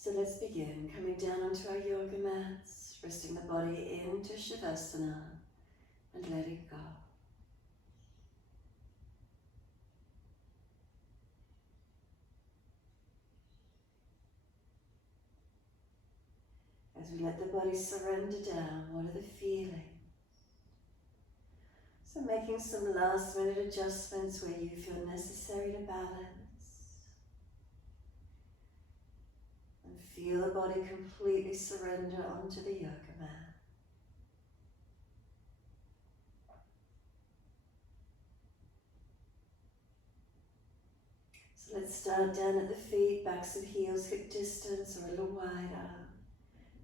So let's begin, coming down onto our yoga mats, resting the body into Savasana and letting go. As we let the body surrender down, what are the feelings? So making some last minute adjustments where you feel necessary to balance. And feel the body completely surrender onto the yoga mat. So let's start down at the feet, backs of heels, hip distance or a little wider.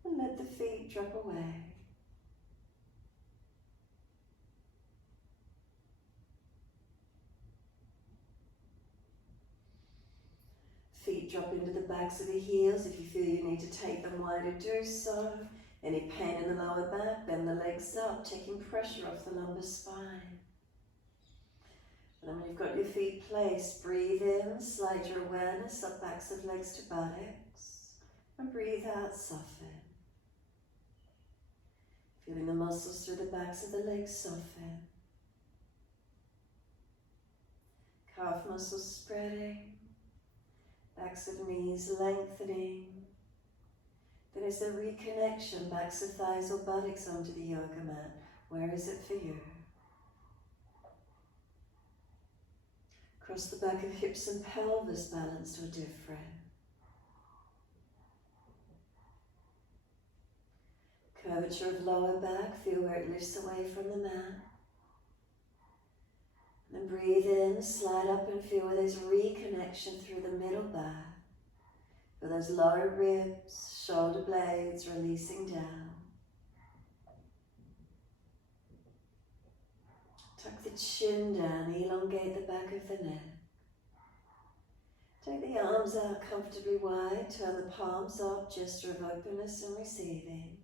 And let the feet drop away. Feet drop into the backs of the heels. If you feel you need to take them wider, do so. Any pain in the lower back, bend the legs up, taking pressure off the lumbar spine. And then when you've got your feet placed, breathe in, slide your awareness up backs of legs to buttocks. And breathe out, soften. Feeling the muscles through the backs of the legs soften. Calf muscles spreading. Backs of knees lengthening. Then is there reconnection, backs of thighs or buttocks onto the yoga mat? Where is it for you? Across the back of hips and pelvis, balanced or different. Curvature of lower back, feel where it lifts away from the mat. Then breathe in, slide up and feel where there's reconnection through the middle back. Feel those lower ribs, shoulder blades releasing down. Tuck the chin down, elongate the back of the neck. Take the arms out comfortably wide, turn the palms up, gesture of openness and receiving.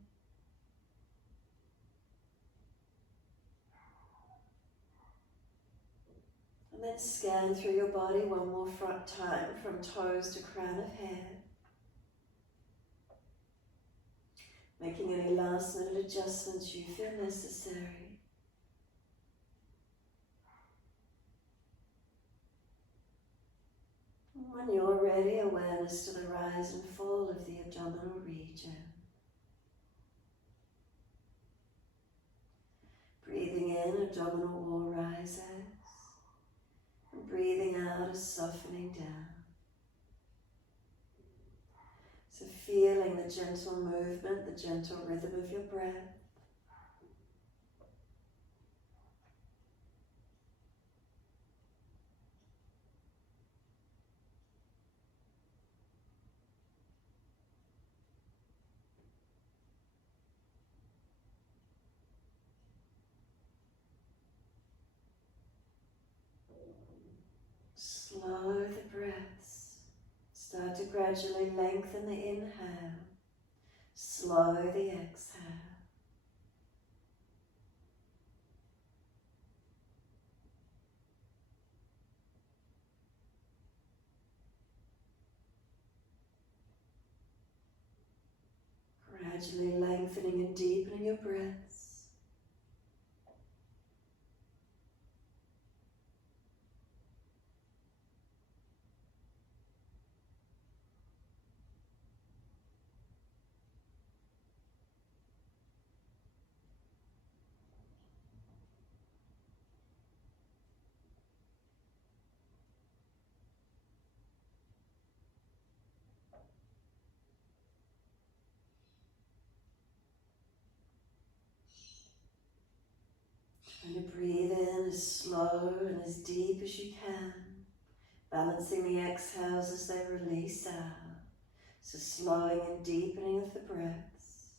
And then scan through your body one more time from toes to crown of head. Making any last minute adjustments you feel necessary. And when you're ready, awareness to the rise and fall of the abdominal region. Breathing in, abdominal wall rises. And breathing out is softening down. So feeling the gentle movement, the gentle rhythm of your breath. Slow the breaths. Start to gradually lengthen the inhale. Slow the exhale. Gradually lengthening and deepening your breaths. And you breathe in as slow and as deep as you can, balancing the exhales as they release out. So slowing and deepening of the breaths.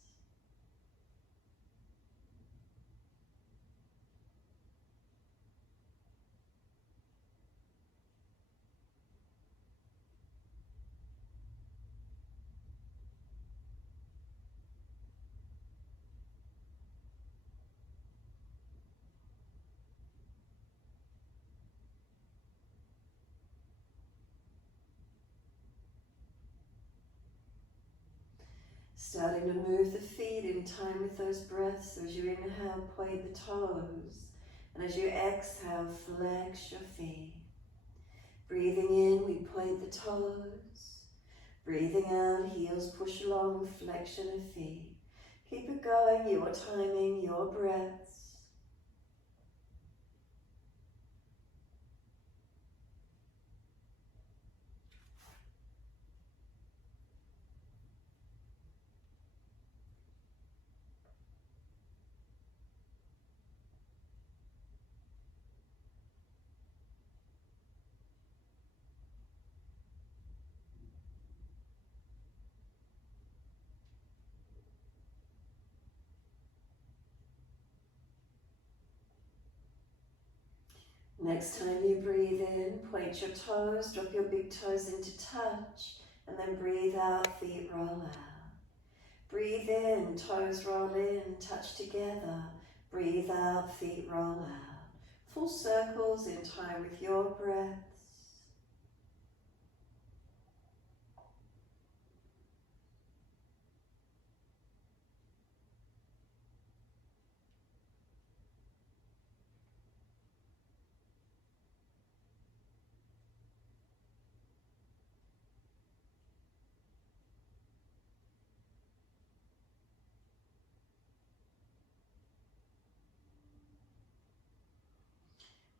Starting to move the feet in time with those breaths. So as you inhale, point the toes. And as you exhale, flex your feet. Breathing in, we point the toes. Breathing out, heels push along, flexion of feet. Keep it going, your timing, your breaths. Next time you breathe in, point your toes, drop your big toes into touch, and then breathe out, feet roll out. Breathe in, toes roll in, touch together. Breathe out, feet roll out. Full circles in time with your breaths.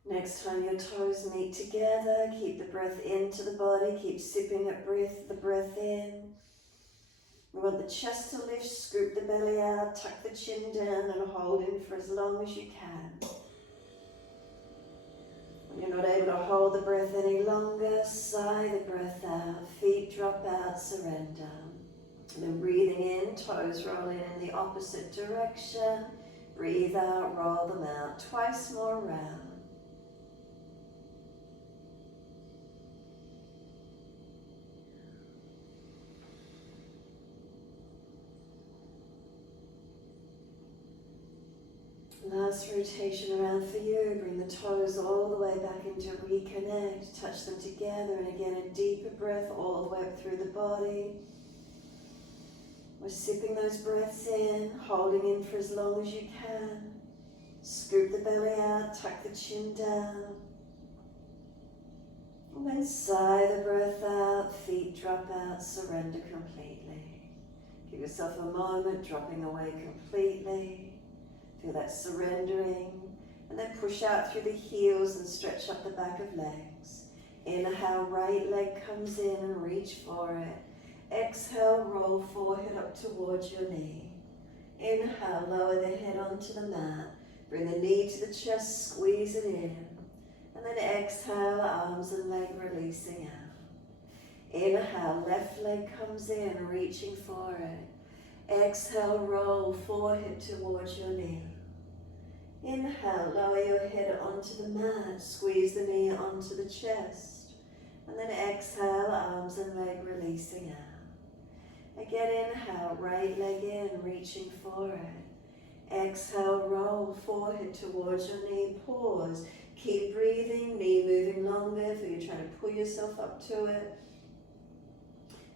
Next time your toes meet together, keep the breath into the body, keep sipping at the breath in. We want the chest to lift, scoop the belly out, tuck the chin down and hold in for as long as you can. When you're not able to hold the breath any longer, sigh the breath out, feet drop out, surrender. And then breathing in, toes roll in the opposite direction. Breathe out, roll them out, twice more round. Last rotation around for you. Bring the toes all the way back into reconnect. Touch them together, and again a deeper breath all the way up through the body. We're sipping those breaths in, holding in for as long as you can. Scoop the belly out, tuck the chin down. And then sigh the breath out, feet drop out, surrender completely. Give yourself a moment, dropping away completely. Feel that surrendering, and then push out through the heels and stretch up the back of legs. Inhale, right leg comes in and reach for it. Exhale, roll forehead up towards your knee. Inhale, lower the head onto the mat. Bring the knee to the chest, squeeze it in. And then exhale, arms and leg releasing out. Inhale, left leg comes in, reaching for it. Exhale, roll forehead towards your knee. Inhale, lower your head onto the mat, squeeze the knee onto the chest. And then exhale, arms and leg releasing out. Again, inhale, right leg in, reaching for it. Exhale, roll forehead towards your knee, pause. Keep breathing, knee moving longer if you're trying to pull yourself up to it.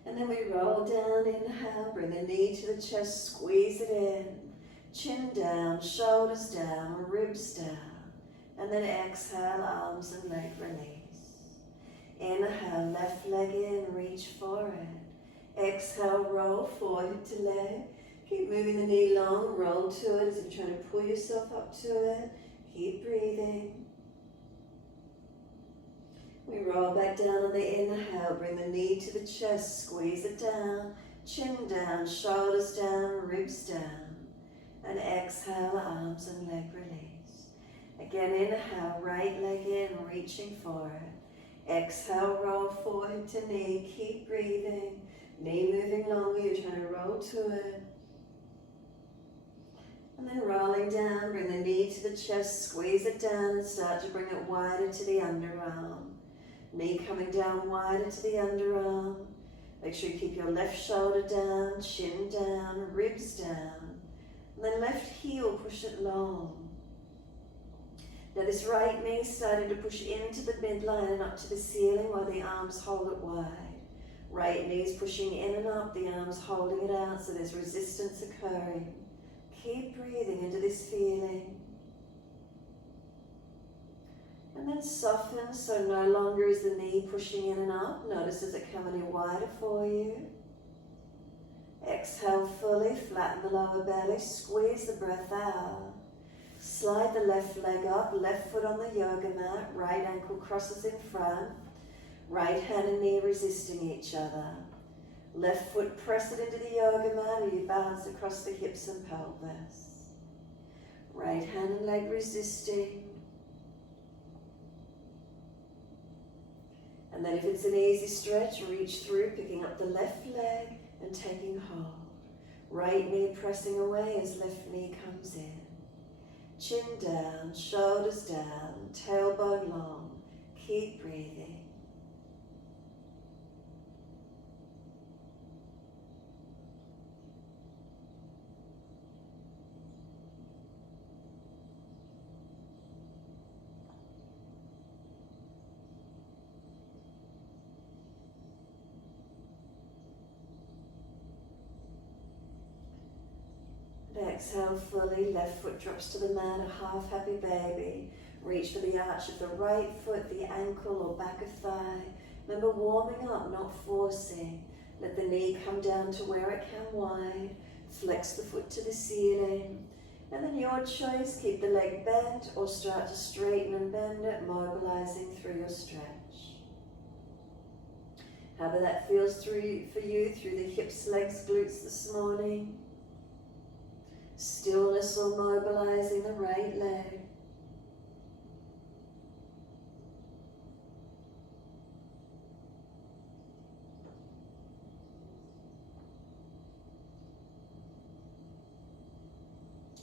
And then we roll down, inhale, bring the knee to the chest, squeeze it in. Chin down, shoulders down, ribs down. And then exhale, arms and leg release. Inhale, left leg in, reach for it. Exhale, roll forehead to leg. Keep moving the knee long, roll to it as you're trying to pull yourself up to it. Keep breathing. We roll back down on the inhale, bring the knee to the chest, squeeze it down, chin down, shoulders down, ribs down. And exhale, arms and leg release. Again, inhale, right leg in, reaching for it. Exhale, roll forehead to knee, keep breathing. Knee moving longer, you're trying to roll to it. And then rolling down, bring the knee to the chest, squeeze it down and start to bring it wider to the underarm. Knee coming down wider to the underarm. Make sure you keep your left shoulder down, chin down, ribs down. And then left heel, push it long. Now this right knee starting to push into the midline and up to the ceiling while the arms hold it wide. Right knees pushing in and up, the arms holding it out so there's resistance occurring. Keep breathing into this feeling. And then soften, so no longer is the knee pushing in and up. Notice does it come any wider for you. Exhale fully, flatten the lower belly, squeeze the breath out. Slide the left leg up, left foot on the yoga mat, right ankle crosses in front, right hand and knee resisting each other. Left foot press it into the yoga mat, or you balance across the hips and pelvis. Right hand and leg resisting. And then if it's an easy stretch, reach through, picking up the left leg and taking hold. Right knee pressing away as left knee comes in. Chin down, shoulders down, tailbone long. Keep breathing. Exhale fully, left foot drops to the mat, a half happy baby. Reach for the arch of the right foot, the ankle or back of thigh. Remember warming up, not forcing. Let the knee come down to where it can wide. Flex the foot to the ceiling. And then your choice, keep the leg bent or start to straighten and bend it, mobilizing through your stretch. However that feels for you through the hips, legs, glutes this morning. Stillness or mobilizing the right leg.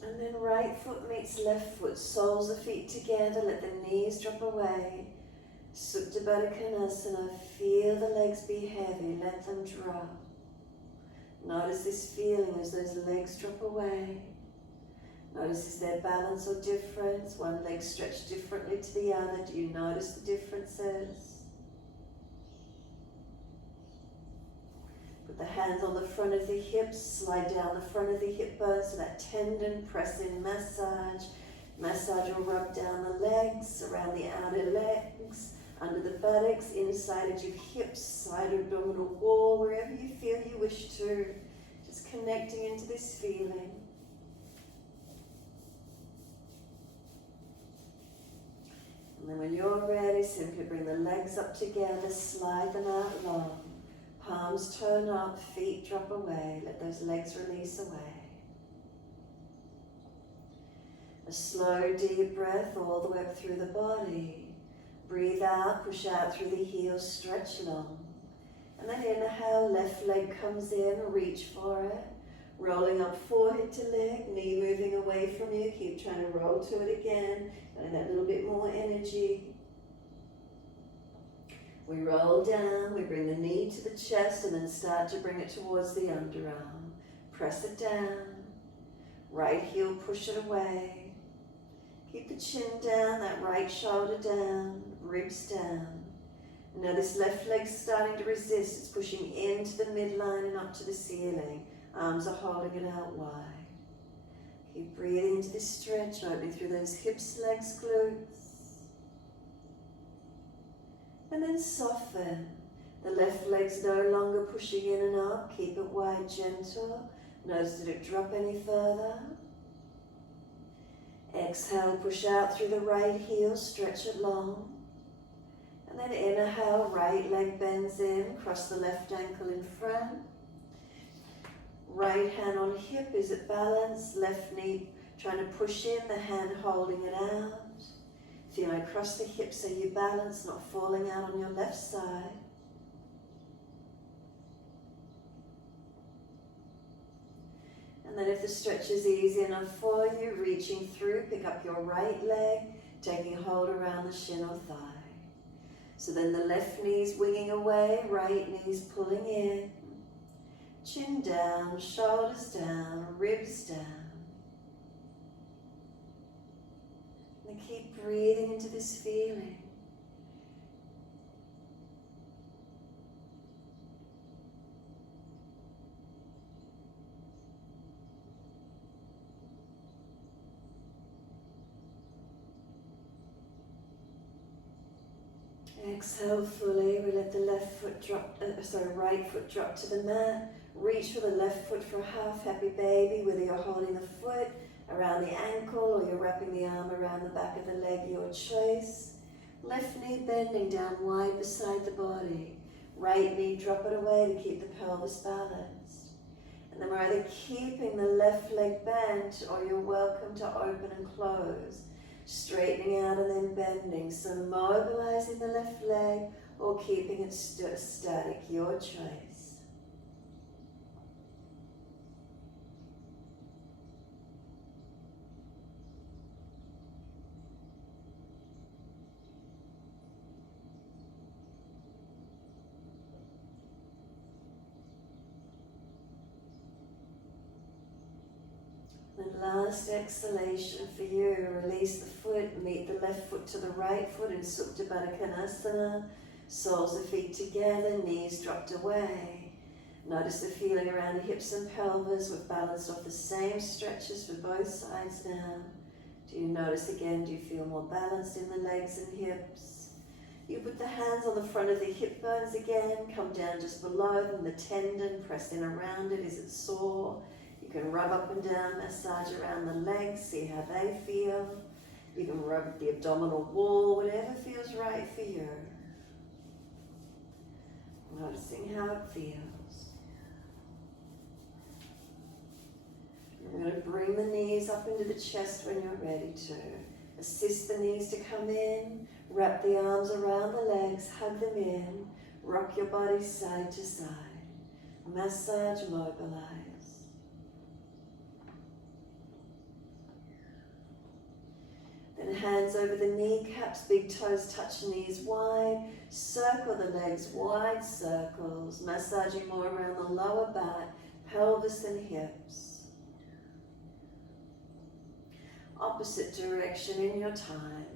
And then right foot meets left foot, soles of feet together, let the knees drop away. Supta Baddha Konasana, feel the legs be heavy, let them drop. Notice this feeling as those legs drop away. Notice is there balance or difference? One leg stretched differently to the other. Do you notice the differences? Put the hands on the front of the hips, slide down the front of the hip bone so that tendon, press in, massage. Massage or rub down the legs, around the outer legs, under the buttocks, inside edge of hips, side abdominal wall, wherever you feel you wish to. Just connecting into this feeling. And then when you're ready, simply bring the legs up together, slide them out long. Palms turn up, feet drop away. Let those legs release away. A slow, deep breath all the way up through the body. Breathe out, push out through the heels, stretch long. And then inhale, left leg comes in, reach for it. Rolling up forehead to leg, knee moving away from you. Keep trying to roll to it again. And that little bit more energy. We roll down, we bring the knee to the chest and then start to bring it towards the underarm. Press it down. Right heel, push it away. Keep the chin down, that right shoulder down, ribs down. Now this left leg's starting to resist. It's pushing into the midline and up to the ceiling. Arms are holding it out wide. Keep breathing into this stretch, opening through those hips, legs, glutes. And then soften. The left leg's no longer pushing in and up. Keep it wide, gentle. Notice did it drop any further? Exhale, push out through the right heel, stretch it long. And then inhale, right leg bends in, cross the left ankle in front. Right hand on hip, is it balanced? Left knee trying to push in, the hand holding it out. Feel across the hips, are you balanced, not falling out on your left side? And then if the stretch is easy enough for you, reaching through, pick up your right leg, taking hold around the shin or thigh. So then the left knee's winging away, right knee's pulling in. Chin down, shoulders down, ribs down. And keep breathing into this feeling. Exhale fully. We let the right foot drop to the mat. Reach for the left foot for a half happy baby, whether you're holding the foot around the ankle or you're wrapping the arm around the back of the leg, your choice. Left knee bending down wide beside the body. Right knee, drop it away to keep the pelvis balanced. And then we're either keeping the left leg bent or you're welcome to open and close. Straightening out and then bending. So mobilizing the left leg or keeping it static, your choice. And last exhalation for you, release the foot, meet the left foot to the right foot in Supta Baddha Konasana. Soles of feet together, knees dropped away. Notice the feeling around the hips and pelvis. We've balanced off the same stretches for both sides now. Do you notice again, do you feel more balanced in the legs and hips? You put the hands on the front of the hip bones again, come down just below them, the tendon, press in around it. Is it sore? You can rub up and down, massage around the legs, see how they feel. You can rub the abdominal wall, whatever feels right for you. Noticing how it feels. You're going to bring the knees up into the chest when you're ready to. Assist the knees to come in. Wrap the arms around the legs, hug them in. Rock your body side to side. Massage, mobilize. Then hands over the kneecaps, big toes touch knees wide. Circle the legs, wide circles. Massaging more around the lower back, pelvis and hips. Opposite direction in your time.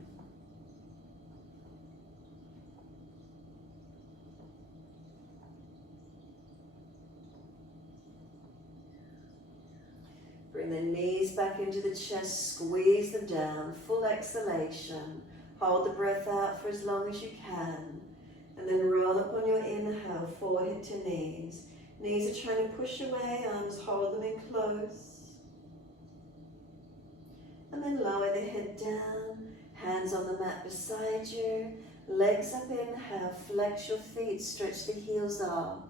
Bring the knees back into the chest, squeeze them down, full exhalation. Hold the breath out for as long as you can. And then roll up on your inhale, forehead to knees. Knees are trying to push away, arms hold them in close. And then lower the head down, hands on the mat beside you. Legs up, inhale, flex your feet, stretch the heels up.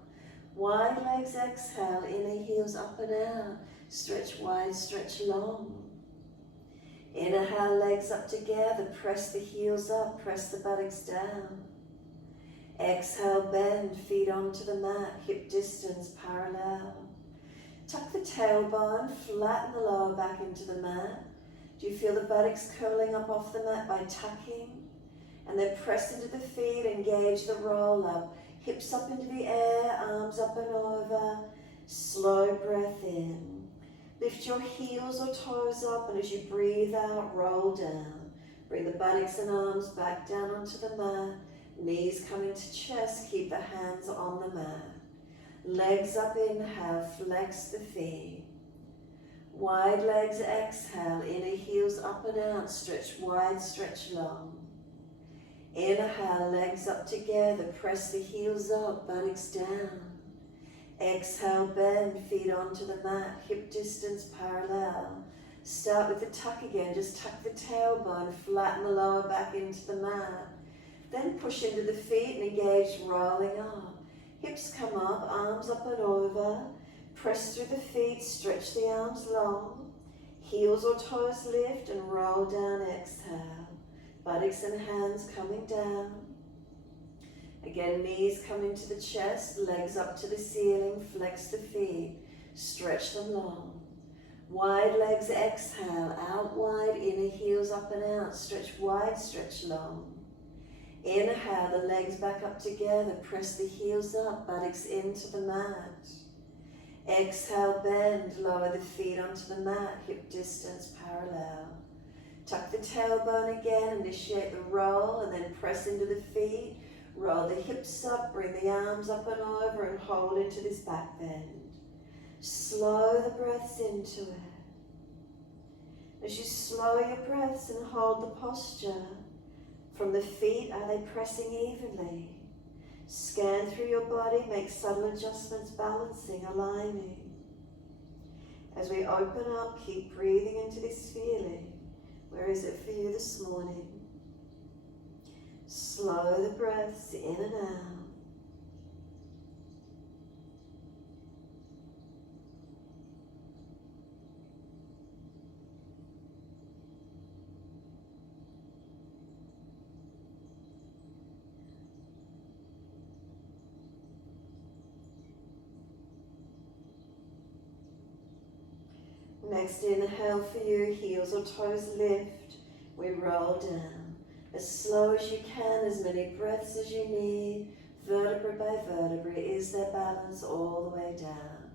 Wide legs, exhale, inner heels up and out. Stretch wide, stretch long. Inhale, legs up together, press the heels up, press the buttocks down. Exhale, bend, feet onto the mat, hip distance parallel. Tuck the tailbone, flatten the lower back into the mat. Do you feel the buttocks curling up off the mat by tucking? And then press into the feet, engage the roll up. Hips up into the air, arms up and over. Slow breath in. Lift your heels or toes up, and as you breathe out, roll down. Bring the buttocks and arms back down onto the mat. Knees coming to chest, keep the hands on the mat. Legs up, inhale, flex the feet. Wide legs, exhale, inner heels up and out, stretch wide, stretch long. Inhale, legs up together, press the heels up, buttocks down. Exhale, bend, feet onto the mat, hip distance parallel. Start with the tuck again, just tuck the tailbone, flatten the lower back into the mat. Then push into the feet and engage, rolling up. Hips come up, arms up and over. Press through the feet, stretch the arms long. Heels or toes lift and roll down, exhale. Buttocks and hands coming down. Again, knees come into the chest, legs up to the ceiling, flex the feet, stretch them long. Wide legs, exhale, out wide, inner heels up and out, stretch wide, stretch long. Inhale, the legs back up together, press the heels up, buttocks into the mat. Exhale, bend, lower the feet onto the mat, hip distance parallel. Tuck the tailbone again, initiate the roll, and then press into the feet. Roll the hips up, bring the arms up and over, and hold into this back bend. Slow the breaths into it. As you slow your breaths and hold the posture, From the feet, are they pressing evenly? Scan through your body, make subtle adjustments, balancing, aligning. As we open up, keep breathing into this feeling. Where is it for you this morning? Slow the breaths in and out. Next inhale for you, heels or toes lift. We roll down. As slow as you can, as many breaths as you need. Vertebra by vertebra, is there balance all the way down?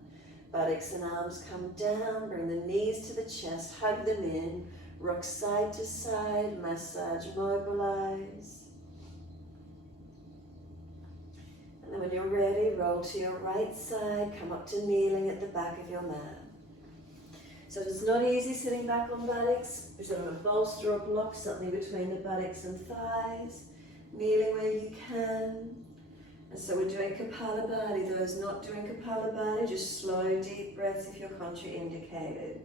Buttocks and arms come down, bring the knees to the chest, hug them in. Rock side to side, massage, mobilize. And then when you're ready, roll to your right side, come up to kneeling at the back of your mat. So if it's not easy sitting back on buttocks, sort of a bolster or block, something between the buttocks and thighs, kneeling where you can. And so we're doing Kapalabhati. Those not doing Kapalabhati, just slow, deep breaths if you're contraindicated.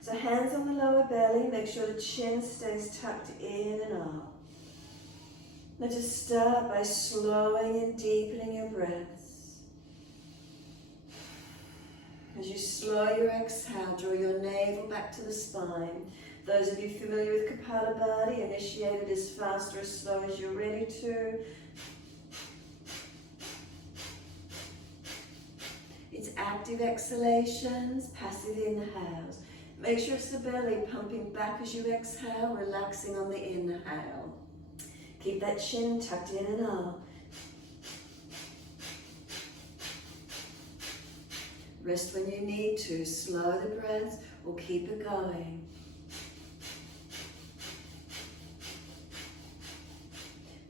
So hands on the lower belly, make sure the chin stays tucked in and up. Now just start by slowing and deepening your breaths. As you slow your exhale, draw your navel back to the spine. Those of you familiar with Kapalabhati, initiate it as fast or as slow as you're ready to. It's active exhalations, passive inhales. Make sure it's the belly pumping back as you exhale, relaxing on the inhale. Keep that chin tucked in and up. Rest when you need to, slow the breath or keep it going.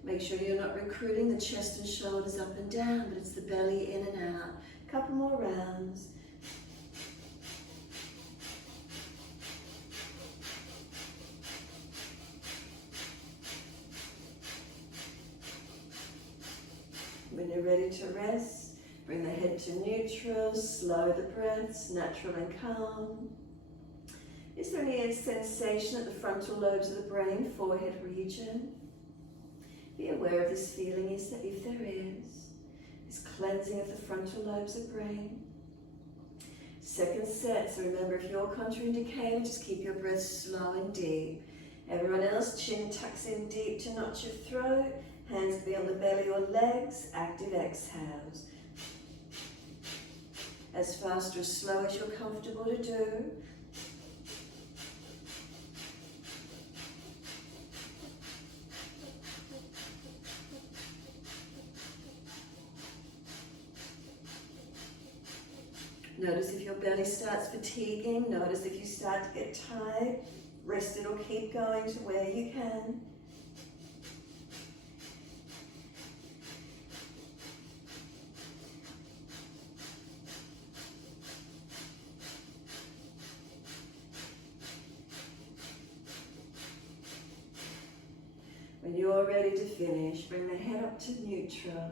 Make sure you're not recruiting the chest and shoulders up and down, but it's the belly in and out. Couple more rounds. When you're ready to rest, bring the head to neutral, slow the breaths, natural and calm. Is there any sensation at the frontal lobes of the brain, forehead region? Be aware of this feeling if there is. This cleansing of the frontal lobes of brain. Second set, so remember if you're contraindicated, just keep your breath slow and deep. Everyone else, chin tucks in deep to notch your throat, hands can be on the belly or legs, active exhales. As fast or as slow as you're comfortable to do. Notice if your belly starts fatiguing, notice if you start to get tired, rest it or keep going to where you can. When you're ready to finish, bring the head up to neutral.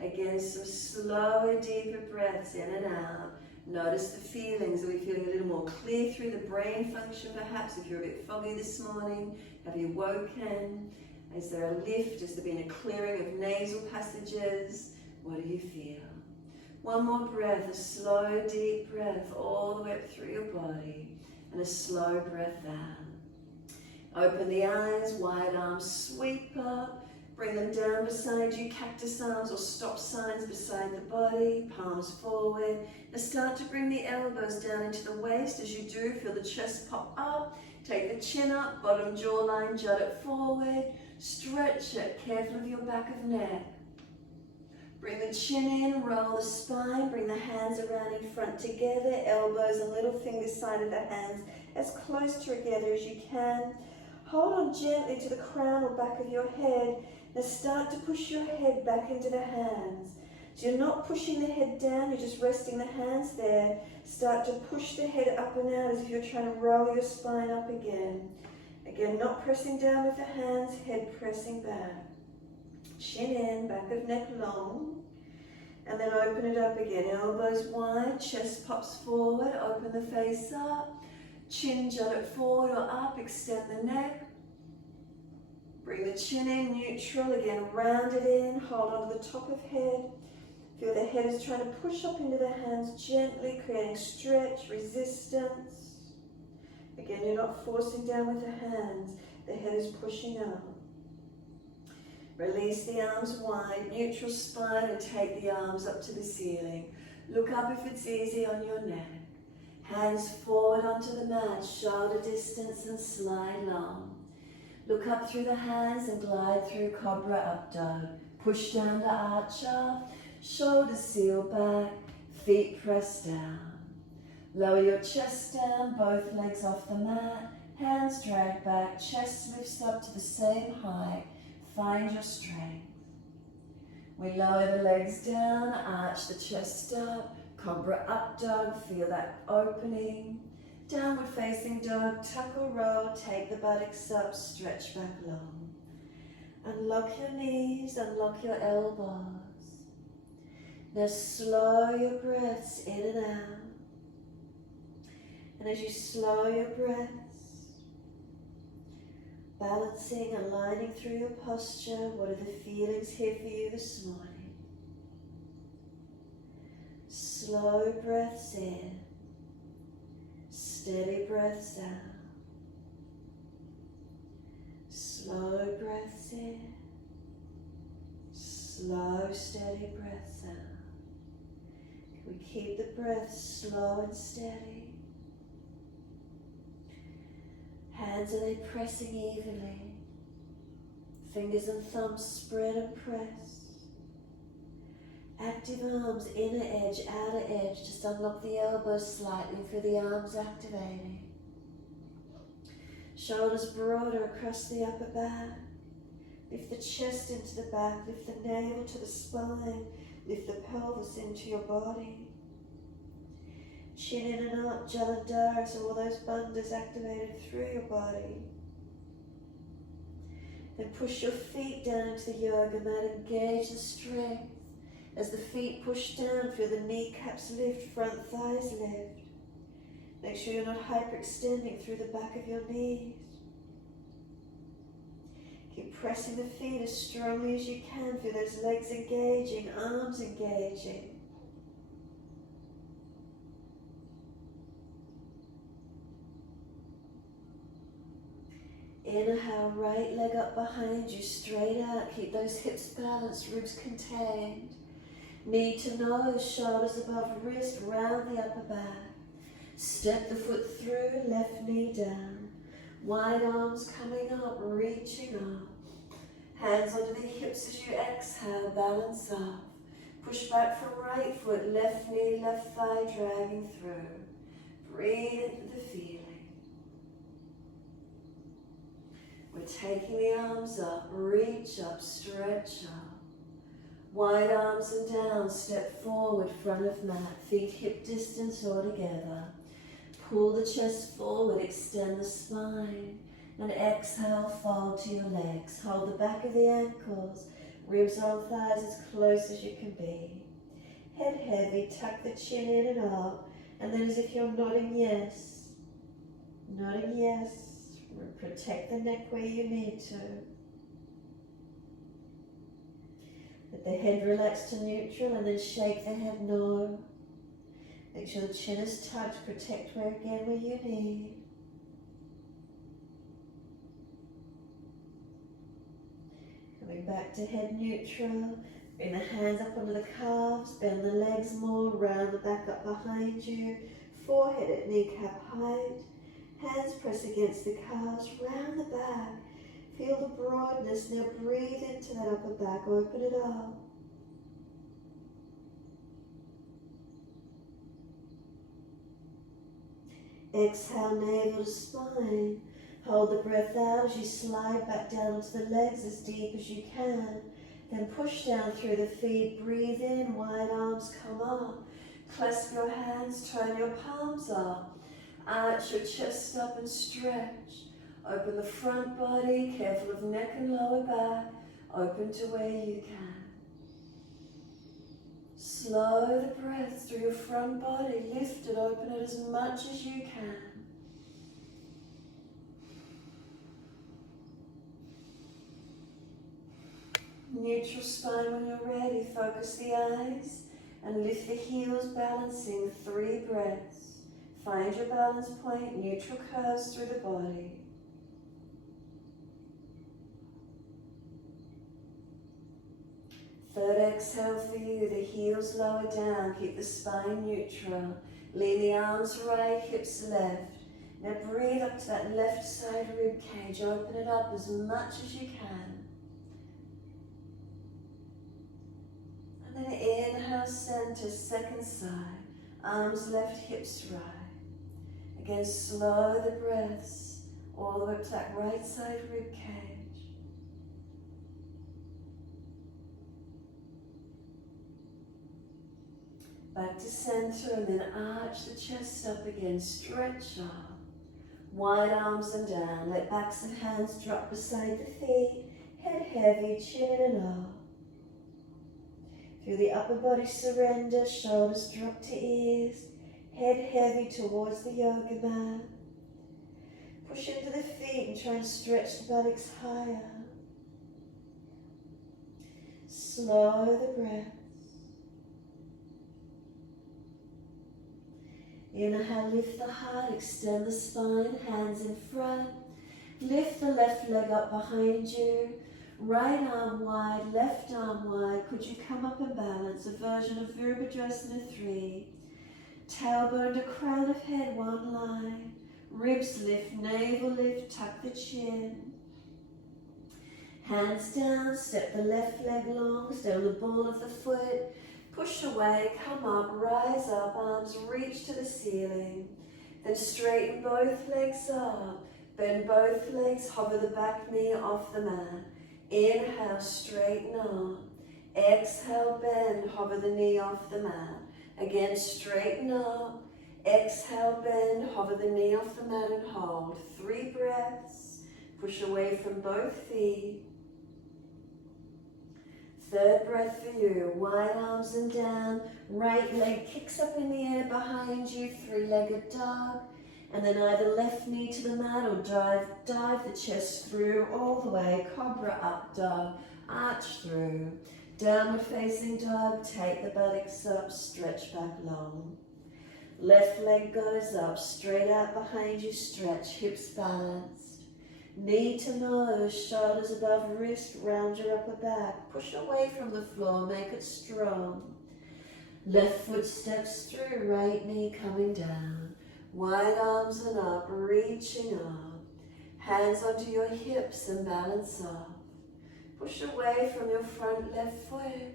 Again, some slower, deeper breaths in and out. Notice the feelings. Are we feeling a little more clear through the brain function perhaps? If you're a bit foggy this morning, have you woken? Is there a lift? Has there been a clearing of nasal passages? What do you feel? One more breath, a slow, deep breath all the way up through your body, and a slow breath out. Open the eyes, wide arms sweep up, bring them down beside you, cactus arms or stop signs beside the body, palms forward. Now start to bring the elbows down into the waist. As you do, feel the chest pop up, take the chin up, bottom jawline, jut it forward, stretch it, careful of your back of neck. Bring the chin in, roll the spine, bring the hands around in front together, elbows and little fingers side of the hands as close together as you can. Hold on gently to the crown or back of your head. Now start to push your head back into the hands. So you're not pushing the head down, you're just resting the hands there. Start to push the head up and out as if you're trying to roll your spine up again. Again, not pressing down with the hands, head pressing back. Chin in, back of neck long. And then open it up again. Elbows wide, chest pops forward, open the face up. Chin jut it forward or up, extend the neck. Bring the chin in, neutral. Again, round it in, hold on to the top of head. Feel the head is trying to push up into the hands gently, creating stretch, resistance. Again, you're not forcing down with the hands. The head is pushing up. Release the arms wide, neutral spine, and take the arms up to the ceiling. Look up if it's easy on your neck. Hands forward onto the mat, shoulder distance and slide long. Look up through the hands and glide through Cobra Up Dog. Push down to Archer, shoulders seal back, feet press down. Lower your chest down, both legs off the mat, hands drag back, chest lifts up to the same height. Find your strength. We lower the legs down, arch the chest up, Cobra Up Dog, feel that opening. Downward facing dog, tuck or roll, take the buttocks up, stretch back long. Unlock your knees, unlock your elbows. Now slow your breaths in and out. And as you slow your breaths, balancing, aligning through your posture, what are the feelings here for you this morning? Slow breaths in, steady breaths out. Slow breaths in, slow, steady breaths out. Can we keep the breath slow and steady? Hands, are they pressing evenly? Fingers and thumbs spread and press. Active arms, inner edge, outer edge. Just unlock the elbows slightly, feel the arms activating. Shoulders broader across the upper back. Lift the chest into the back, lift the navel to the spine, lift the pelvis into your body. Chin in and up, Jalandhara, so all those bandhas activated through your body. Then push your feet down into the yoga mat, engage the strength. As the feet push down, feel the kneecaps lift, front thighs lift. Make sure you're not hyperextending through the back of your knees. Keep pressing the feet as strongly as you can, feel those legs engaging, arms engaging. Inhale, right leg up behind you, straight out. Keep those hips balanced, ribs contained. Knee to nose, shoulders above wrist, round the upper back. Step the foot through, left knee down. Wide arms coming up, reaching up. Hands onto the hips as you exhale, balance up. Push back from right foot, left knee, left thigh dragging through. Breathe into the feeling. We're taking the arms up, reach up, stretch up. Wide arms and down, step forward, front of mat, feet hip distance or together. Pull the chest forward, extend the spine, and exhale, fold to your legs. Hold the back of the ankles, ribs on thighs as close as you can be. Head heavy, tuck the chin in and up, and then as if you're nodding yes. Nodding yes. Protect the neck where you need to. Let the head relax to neutral and then shake the head no. Make sure the chin is tucked, protect where you need. Coming back to head neutral. Bring the hands up onto the calves, bend the legs more, round the back up behind you. Forehead at kneecap height. Hands press against the calves, round the back. Feel the broadness. Now breathe into that upper back, open it up. Exhale, navel to spine. Hold the breath out as you slide back down onto the legs as deep as you can. Then push down through the feet, breathe in, wide arms come up. Clasp your hands, turn your palms up. Arch your chest up and stretch. Open the front body, careful of neck and lower back, open to where you can. Slow the breath through your front body, lift it, open it as much as you can. Neutral spine when you're ready, focus the eyes and lift the heels, balancing 3 breaths. Find your balance point, neutral curves through the body. Third exhale for you, the heels lower down, keep the spine neutral. Lean the arms right, hips left. Now breathe up to that left side rib cage, open it up as much as you can. And then inhale, center, second side. Arms left, hips right. Again, slow the breaths all the way up to that right side rib cage. Back to center and then arch the chest up again, stretch up. Wide arms and down, let backs of hands drop beside the feet. Head heavy, chin in and up. Feel the upper body surrender, shoulders drop to ears. Head heavy towards the yoga mat. Push into the feet and try and stretch the buttocks higher. Slow the breath. Inhale, lift the heart, extend the spine, hands in front. Lift the left leg up behind you. Right arm wide, left arm wide. Could you come up and balance? A version of Virabhadrasana 3. Tailbone to crown of head, one line. Ribs lift, navel lift, tuck the chin. Hands down, step the left leg long, stay on the ball of the foot. Push away, come up, rise up, arms reach to the ceiling. Then straighten both legs up. Bend both legs, hover the back knee off the mat. Inhale, straighten up. Exhale, bend, hover the knee off the mat. Again, straighten up. Exhale, bend, hover the knee off the mat and hold. 3 breaths. Push away from both feet. Third breath for you. Wide arms and down. Right leg kicks up in the air behind you. 3-legged dog. And then either left knee to the mat or dive the chest through all the way. Cobra up dog. Arch through. Downward facing dog, take the buttocks up, stretch back long. Left leg goes up, straight out behind you, stretch, hips balanced. Knee to nose, shoulders above wrist, round your upper back. Push away from the floor, make it strong. Left foot steps through, right knee coming down. Wide arms and up, reaching up. Hands onto your hips and balance up. Push away from your front left foot.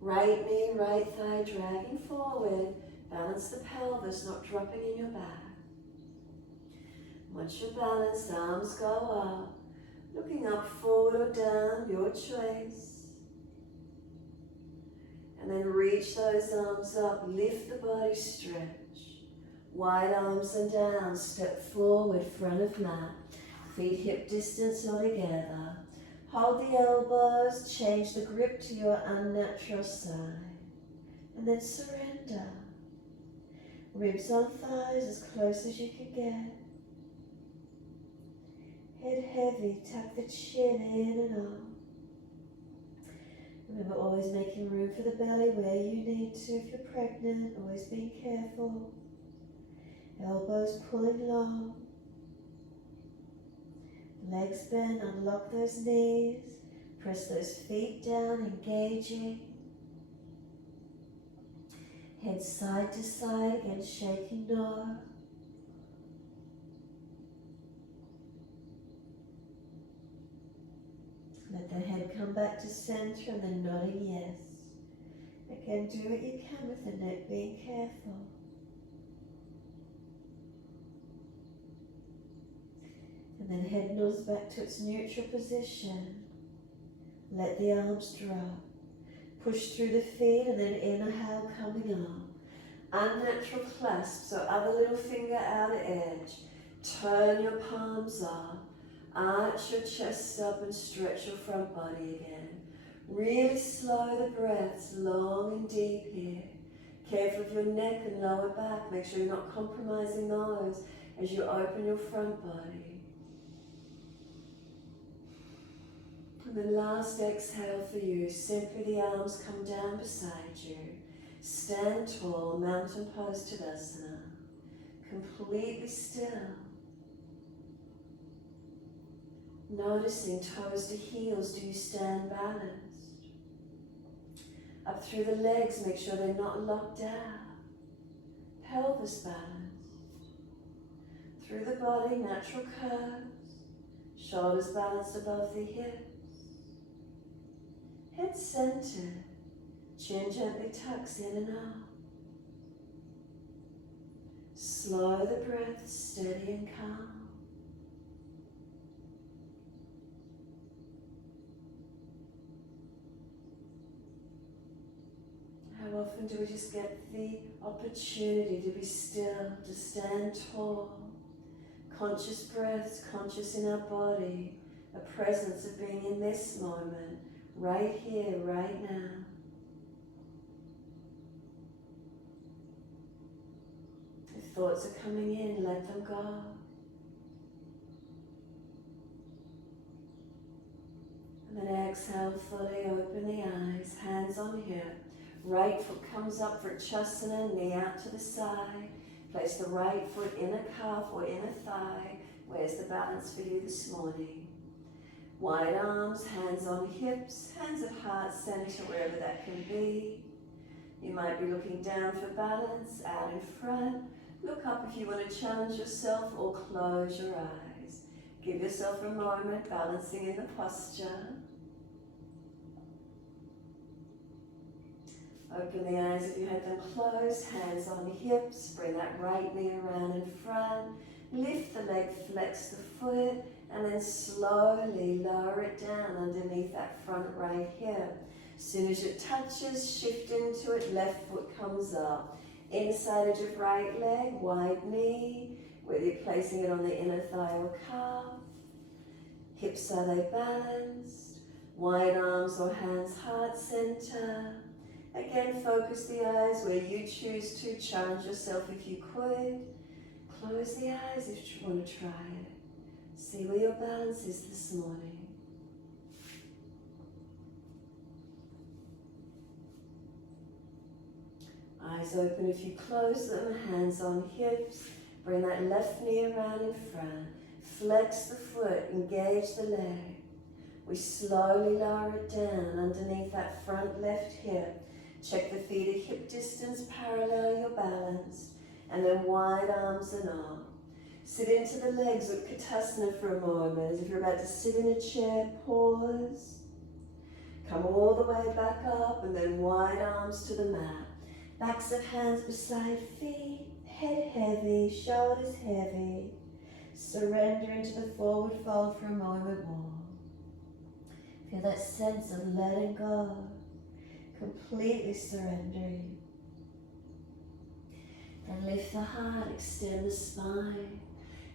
Right knee, right thigh dragging forward. Balance the pelvis, not dropping in your back. Once you're balanced, arms go up. Looking up, forward or down, your choice. And then reach those arms up, lift the body, stretch. Wide arms and down, step forward, front of mat. Feet hip distance or together. Hold the elbows, change the grip to your unnatural side. And then surrender. Ribs on thighs as close as you can get. Head heavy, tuck the chin in and up. Remember, always making room for the belly where you need to if you're pregnant, always being careful. Elbows pulling long. Legs bend, unlock those knees. Press those feet down, engaging. Head side to side, again shaking no. Let the head come back to center and then nodding yes. Again, do what you can with the neck, being careful. And then head nods back to its neutral position. Let the arms drop. Push through the feet and then inhale, coming up. Unnatural clasp, so other little finger outer edge. Turn your palms up. Arch your chest up and stretch your front body again. Really slow the breaths, long and deep here. Careful of your neck and lower back. Make sure you're not compromising those as you open your front body. And then last exhale for you. Simply the arms come down beside you. Stand tall, mountain pose Tadasana. Completely still. Noticing toes to heels, do you stand balanced? Up through the legs, make sure they're not locked out. Pelvis balanced. Through the body, natural curves. Shoulders balanced above the hips. Head centered. Chin gently tucks in and up. Slow the breath, steady and calm. How often do we just get the opportunity to be still, to stand tall? Conscious breaths, conscious in our body, a presence of being in this moment, right here, right now. If thoughts are coming in, let them go. And then exhale, fully open the eyes, hands on hip. Right foot comes up for Chasana, knee out to the side. Place the right foot in a calf or in a thigh. Where's the balance for you this morning? Wide arms, hands on hips, hands at heart center, wherever that can be. You might be looking down for balance, out in front. Look up if you want to challenge yourself or close your eyes. Give yourself a moment, balancing in the posture. Open the eyes if you had them closed, hands on hips, bring that right knee around in front, lift the leg, flex the foot, and then slowly lower it down underneath that front right hip. As soon as it touches, shift into it, left foot comes up. Inside edge of right leg, wide knee, whether you're placing it on the inner thigh or calf. Hips, are they balanced? Wide arms or hands heart center. Again, focus the eyes where you choose to. Challenge yourself if you could. Close the eyes if you want to try it. See where your balance is this morning. Eyes open if you close them, hands on hips. Bring that left knee around in front. Flex the foot, engage the leg. We slowly lower it down underneath that front left hip. Check the feet at hip distance, parallel your balance, and then wide arms and arms. Sit into the legs, Utkatasana for a moment. As if you're about to sit in a chair, pause. Come all the way back up, and then wide arms to the mat. Backs of hands beside feet, head heavy, shoulders heavy. Surrender into the forward fold for a moment more. Feel that sense of letting go. Completely surrendering. Then lift the heart, extend the spine.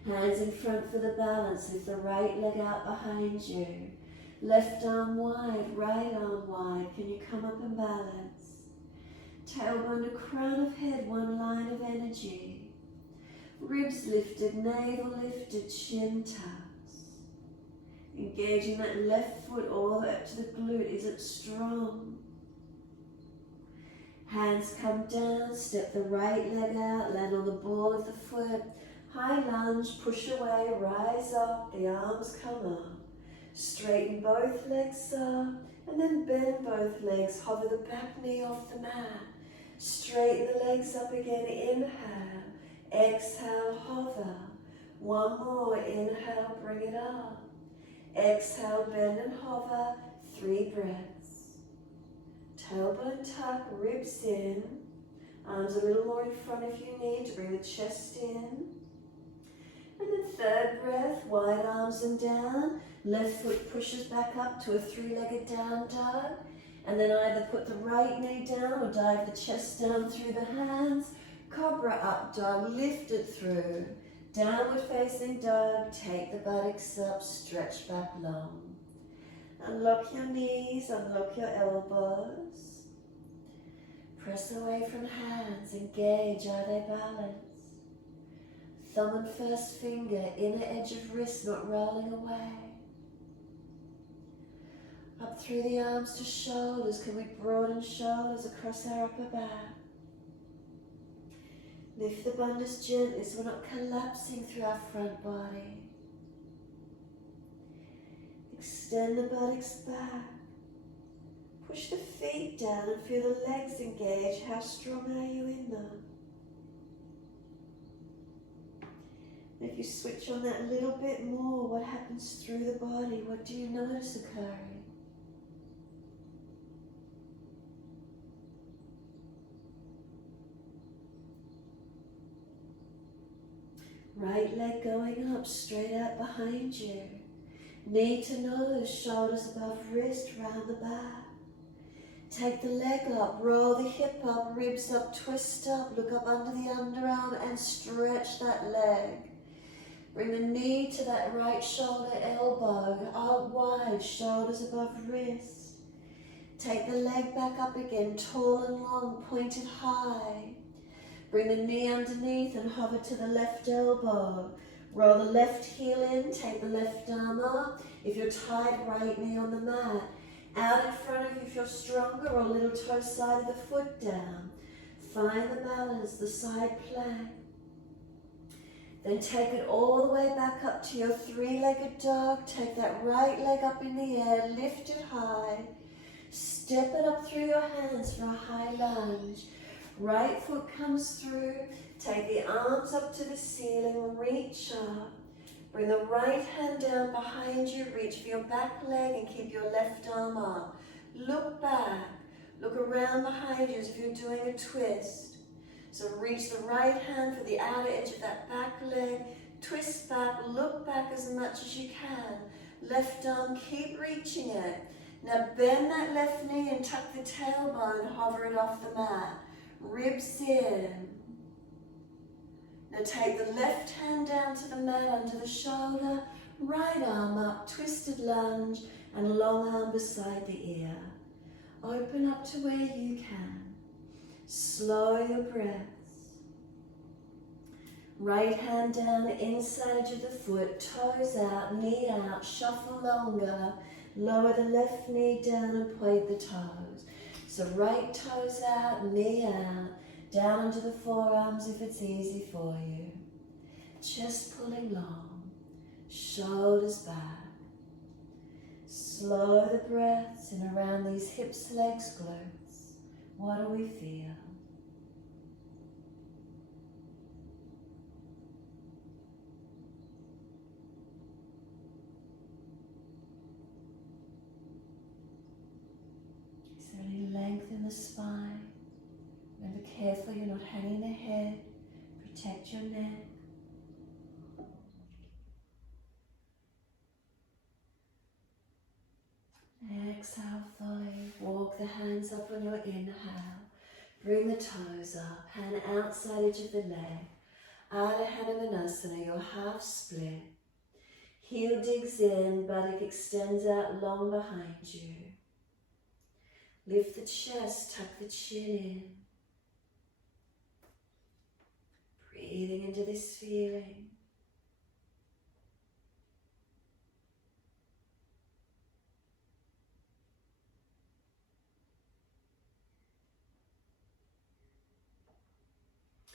Hands in front for the balance. Lift the right leg out behind you. Left arm wide, right arm wide. Can you come up and balance? Tailbone to crown of head, one line of energy. Ribs lifted, navel lifted, chin tucks. Engaging that left foot all the way up to the glute. Is it strong? Hands come down, step the right leg out, land on the ball of the foot. High lunge, push away, rise up, the arms come up. Straighten both legs up, and then bend both legs. Hover the back knee off the mat. Straighten the legs up again, inhale. Exhale, hover. One more, inhale, bring it up. Exhale, bend and hover, 3 breaths. Tailbone tuck, ribs in. Arms a little more in front if you need to bring the chest in. And then third breath, wide arms and down. Left foot pushes back up to a 3-legged down dog. And then either put the right knee down or dive the chest down through the hands. Cobra up dog, lift it through. Downward facing dog, take the buttocks up, stretch back long. Unlock your knees, unlock your elbows. Press away from hands, engage, are they balanced? Thumb and first finger, inner edge of wrist not rolling away. Up through the arms to shoulders, can we broaden shoulders across our upper back? Lift the bandhas gently so we're not collapsing through our front body. Extend the buttocks back. Push the feet down and feel the legs engage. How strong are you in them? If you switch on that little bit more, what happens through the body? What do you notice occurring? Right leg going up, straight out behind you. Knee to nose, shoulders above wrist, round the back. Take the leg up, roll the hip up, ribs up, twist up, look up under the underarm and stretch that leg. Bring the knee to that right shoulder, elbow, out wide, shoulders above wrist. Take the leg back up again, tall and long, pointed high. Bring the knee underneath and hover to the left elbow. Roll the left heel in, take the left arm up. If you're tied, right knee on the mat. Out in front of you if you're stronger, or little toe side of the foot down. Find the balance, the side plank. Then take it all the way back up to your three-legged dog. Take that right leg up in the air, lift it high. Step it up through your hands for a high lunge. Right foot comes through, take the arms up to the ceiling, reach up. Bring the right hand down behind you, reach for your back leg and keep your left arm up. Look back, look around behind you as if you're doing a twist. So reach the right hand for the outer edge of that back leg, twist back, look back as much as you can. Left arm, keep reaching it. Now bend that left knee and tuck the tailbone, hover it off the mat. Ribs in. Now take the left hand down to the mat under the shoulder, right arm up, twisted lunge, and long arm beside the ear. Open up to where you can. Slow your breaths. Right hand down, inside edge of the foot, toes out, knee out, shuffle longer. Lower the left knee down and point the toes. So right toes out, knee out, down onto the forearms if it's easy for you. Chest pulling long, shoulders back. Slow the breaths in around these hips, legs, glutes. What do we feel? Length in the spine. Remember, careful you're not hanging the head. Protect your neck. Exhale fully. Walk the hands up on your inhale. Bring the toes up. Hand outside edge of the leg. Ardha Hanumanasana, your half split. Heel digs in, buttock extends out long behind you. Lift the chest, tuck the chin in. Breathing into this feeling.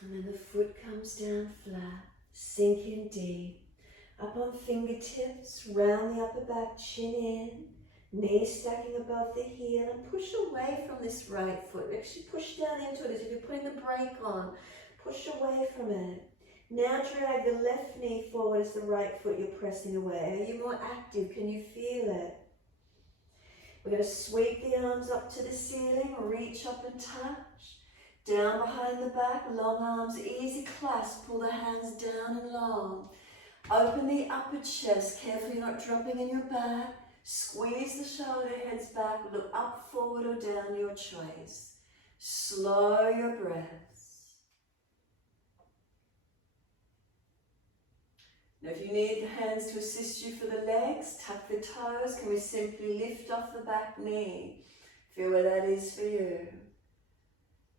And then the foot comes down flat, sink in deep. Up on fingertips, round the upper back, chin in. Knees stacking above the heel and push away from this right foot. Actually push down into it as if you're putting the brake on. Push away from it. Now drag the left knee forward as the right foot you're pressing away. Are you more active? Can you feel it? We're going to sweep the arms up to the ceiling, reach up and touch. Down behind the back, long arms, easy clasp, pull the hands down and long. Open the upper chest, careful you're not dropping in your back. Squeeze the shoulder heads back, look up, forward or down, your choice. Slow your breaths. Now if you need the hands to assist you for the legs, tuck the toes. Can we simply lift off the back knee? Feel where that is for you.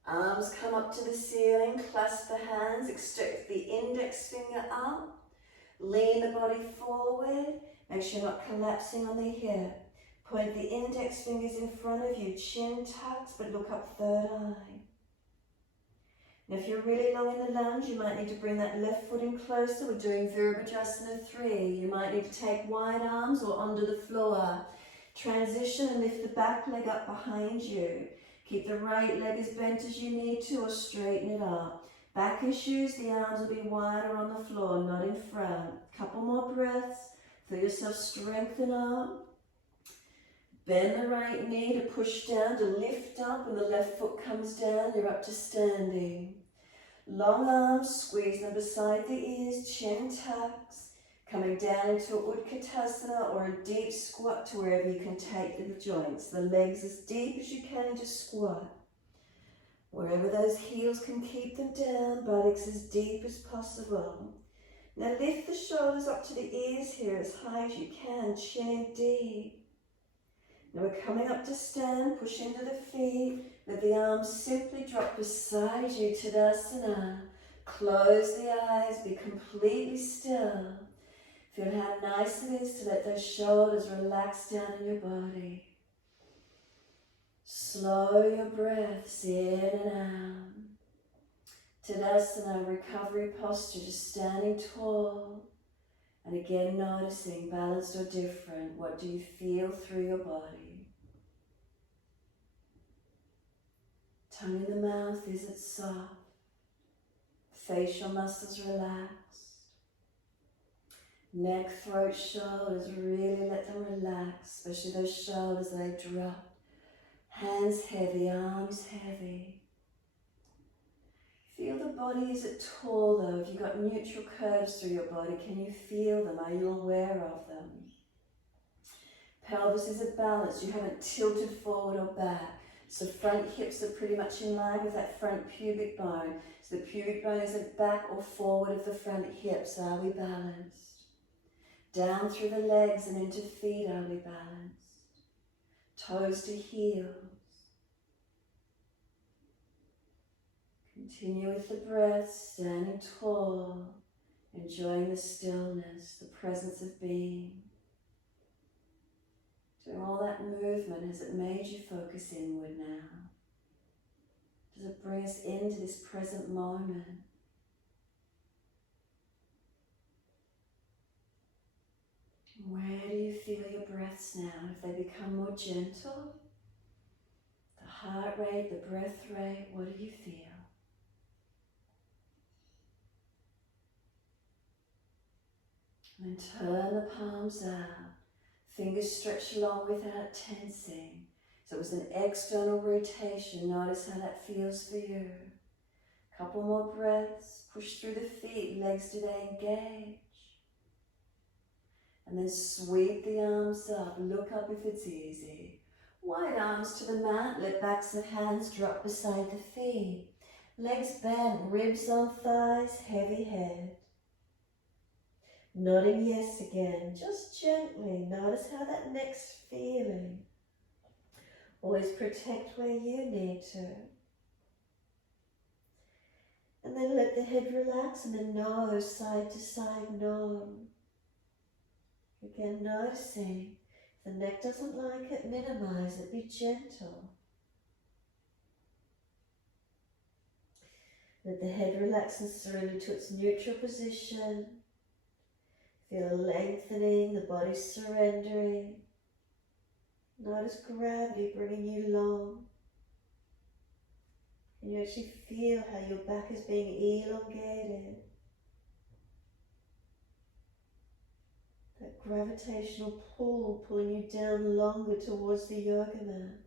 Arms come up to the ceiling, clasp the hands, extend the index finger up. Lean the body forward. Make sure you're not collapsing on the hip. Point the index fingers in front of you, chin tucks, but look up, third eye. Now if you're really long in the lunge, you might need to bring that left foot in closer. We're doing Virabhadrasana 3. You might need to take wide arms or onto the floor. Transition and lift the back leg up behind you. Keep the right leg as bent as you need to or straighten it up. Back issues, the arms will be wider on the floor, not in front. Couple more breaths. Feel yourself strengthen up. Bend the right knee to push down, to lift up. When the left foot comes down, you're up to standing. Long arms, squeeze them beside the ears, chin tucks. Coming down into a Utkatasana or a deep squat to wherever you can take the joints. The legs as deep as you can into squat. Wherever those heels can keep them down, buttocks as deep as possible. Now lift the shoulders up to the ears here as high as you can, chin in deep. Now we're coming up to stand, push into the feet, let the arms simply drop beside you, Tadasana. Close the eyes, be completely still. Feel how nice it is to let those shoulders relax down in your body. Slow your breaths in and out. Tadasana, recovery posture, just standing tall. And again noticing, balanced or different, what do you feel through your body? Tongue in the mouth, is it soft? Facial muscles relaxed. Neck, throat, shoulders, really let them relax, especially those shoulders they drop. Hands heavy, arms heavy. Feel the body, is it tall though? If you've got neutral curves through your body, can you feel them? Are you aware of them? Pelvis, is it balanced? You haven't tilted forward or back. So front hips are pretty much in line with that front pubic bone. So the pubic bone isn't back or forward of the front hips. Are we balanced? Down through the legs and into feet, are we balanced? Toes to heels. Continue with the breath, standing tall, enjoying the stillness, the presence of being. Doing all that movement, has it made you focus inward now? Does it bring us into this present moment? Where do you feel your breaths now? If they become more gentle, the heart rate, the breath rate, what do you feel? And then turn the palms out, fingers stretch long without tensing. So it was an external rotation. Notice how that feels for you. Couple more breaths, push through the feet, legs, do they engage? And then sweep the arms up, look up if it's easy. Wide arms to the mat, let backs of hands drop beside the feet. Legs bent, ribs on thighs, heavy head. Nodding yes again, just gently. Notice how that neck's feeling. Always protect where you need to. And then let the head relax and the nose side to side nod. Again, noticing. If the neck doesn't like it, minimize it, be gentle. Let the head relax and surrender to its neutral position. Feel a lengthening, the body surrendering. Notice gravity bringing you long. And you actually feel how your back is being elongated. That gravitational pull pulling you down longer towards the yoga mat.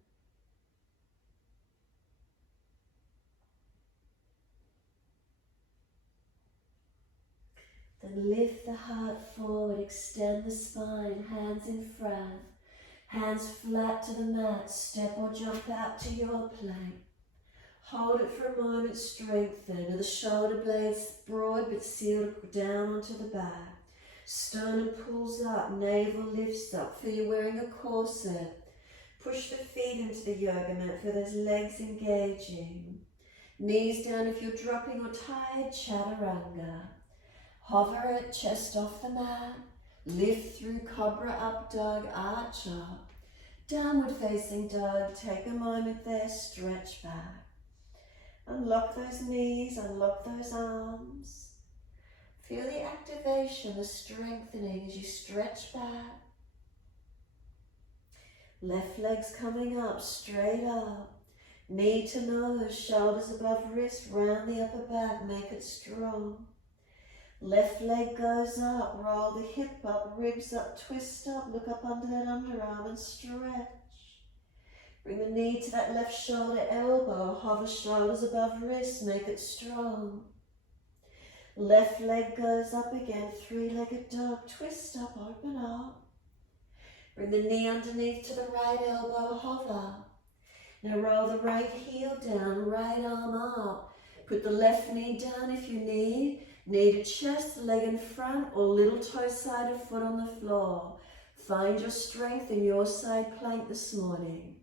Then lift the heart forward, extend the spine, hands in front, hands flat to the mat, step or jump out to your plank. Hold it for a moment, strengthen, and the shoulder blades broad but sealed down onto the back. Sternum pulls up, navel lifts up. Feel you're wearing a corset. Push the feet into the yoga mat. Feel those legs engaging. Knees down if you're dropping or tired, chaturanga. Hover it, chest off the mat. Lift through cobra up dog, arch up. Downward facing dog, take a moment there, stretch back. Unlock those knees, unlock those arms. Feel the activation, the strengthening as you stretch back. Left leg's coming up, straight up. Knee to nose, shoulders above wrist, round the upper back, make it strong. Left leg goes up, roll the hip up, ribs up, twist up, look up under that underarm and stretch. Bring the knee to that left shoulder, elbow, hover shoulders above wrist, make it strong. Left leg goes up again, three-legged dog, twist up, open up. Bring the knee underneath to the right elbow, hover. Now roll the right heel down, right arm up. Put the left knee down if you need. Knee to chest, leg in front, or little toe-sided foot on the floor. Find your strength in your side plank this morning.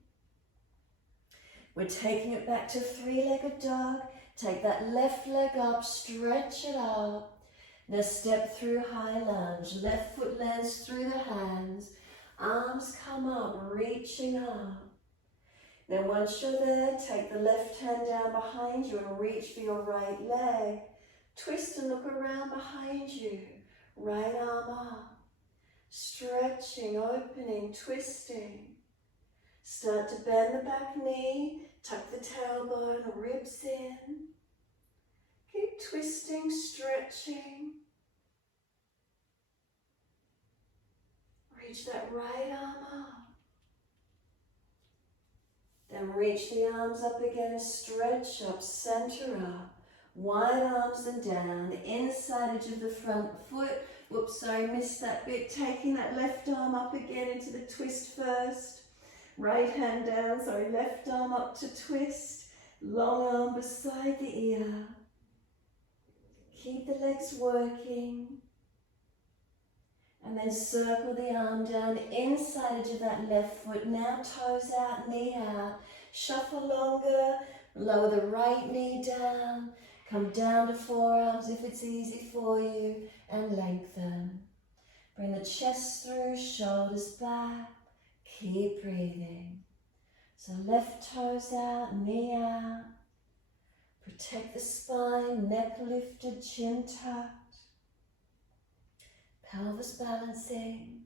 We're taking it back to three-legged dog. Take that left leg up, stretch it up. Now step through high lunge. Left foot lands through the hands. Arms come up, reaching up. Now once you're there, take the left hand down behind you and reach for your right leg. Twist and look around behind you. Right arm up. Stretching, opening, twisting. Start to bend the back knee. Tuck the tailbone, ribs in. Keep twisting, stretching. Reach that right arm up. Then reach the arms up again, stretch up, center up. Wide arms and down, the inside edge of the front foot. Whoops, sorry, missed that bit. Taking that left arm up again into the twist first. Right hand down, sorry, left arm up to twist. Long arm beside the ear. Keep the legs working. And then circle the arm down, inside edge of that left foot. Now toes out, knee out. Shuffle longer, lower the right knee down. Come down to forearms if it's easy for you, and lengthen. Bring the chest through, shoulders back. Keep breathing. So left toes out, knee out. Protect the spine, neck lifted, chin tucked. Pelvis balancing.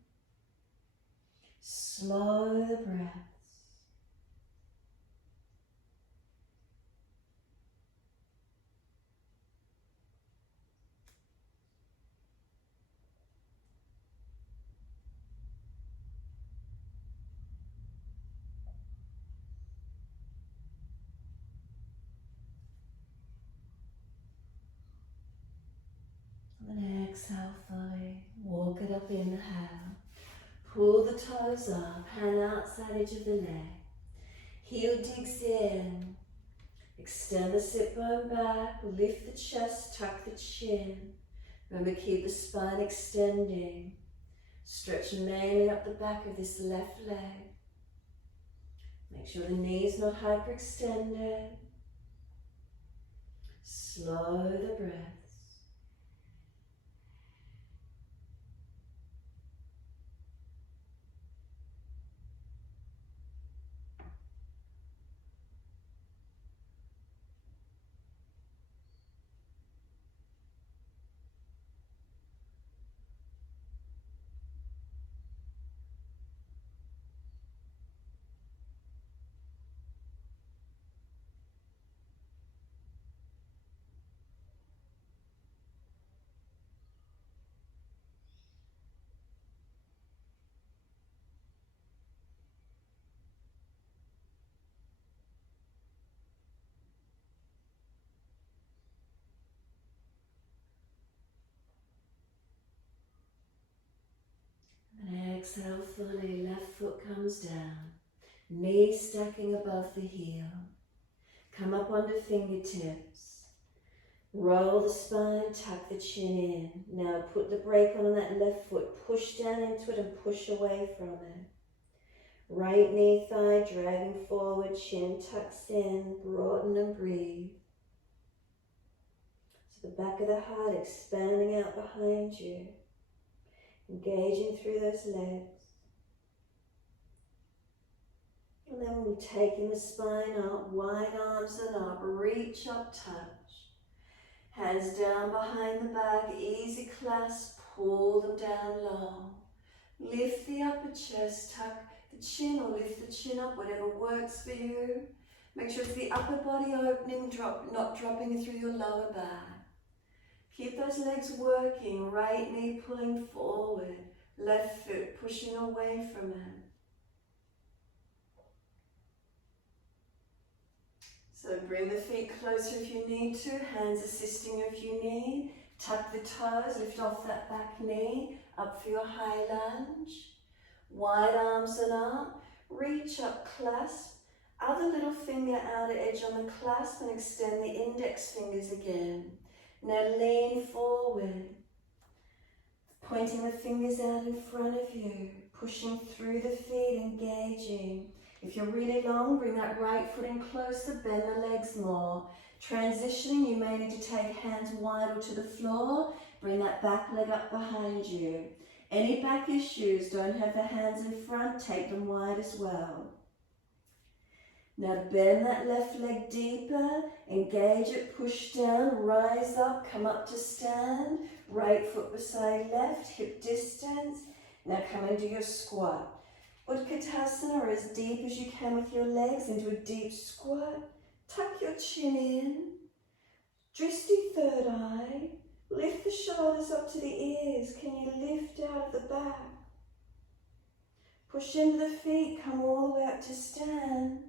Slow the breaths. And then exhale fully. Walk it up, inhale. Pull the toes up, hand outside edge of the leg. Heel digs in. Extend the sit bone back, lift the chest, tuck the chin. Remember, keep the spine extending. Stretch mainly up the back of this left leg. Make sure the knee's not hyperextended. Slow the breaths. And exhale fully, left foot comes down. Knee stacking above the heel. Come up onto fingertips. Roll the spine, tuck the chin in. Now put the brake on that left foot. Push down into it and push away from it. Right knee thigh dragging forward, chin tucks in, broaden and breathe. So the back of the heart expanding out behind you, engaging through those legs. And then we're taking the spine up, wide arms and up, reach up, touch. Hands down behind the back, easy clasp, pull them down long. Lift the upper chest, tuck the chin or lift the chin up, whatever works for you. Make sure it's the upper body opening, not dropping through your lower back. Keep those legs working, right knee pulling forward, left foot pushing away from it. So bring the feet closer if you need to, hands assisting you if you need. Tuck the toes, lift off that back knee, up for your high lunge. Wide arms and up, reach up, clasp. Other little finger outer edge on the clasp and extend the index fingers again. Now lean forward, pointing the fingers out in front of you, pushing through the feet, engaging. If you're really long, bring that right foot in closer, bend the legs more. Transitioning, you may need to take hands wide or to the floor. Bring that back leg up behind you. Any back issues, don't have the hands in front, take them wide as well. Now bend that left leg deeper, engage it, push down, rise up, come up to stand. Right foot beside left, hip distance. Now come into your squat. Utkatasana, or as deep as you can with your legs, into a deep squat. Tuck your chin in. Drishti third eye. Lift the shoulders up to the ears. Can you lift out of the back? Push into the feet, come all the way up to stand.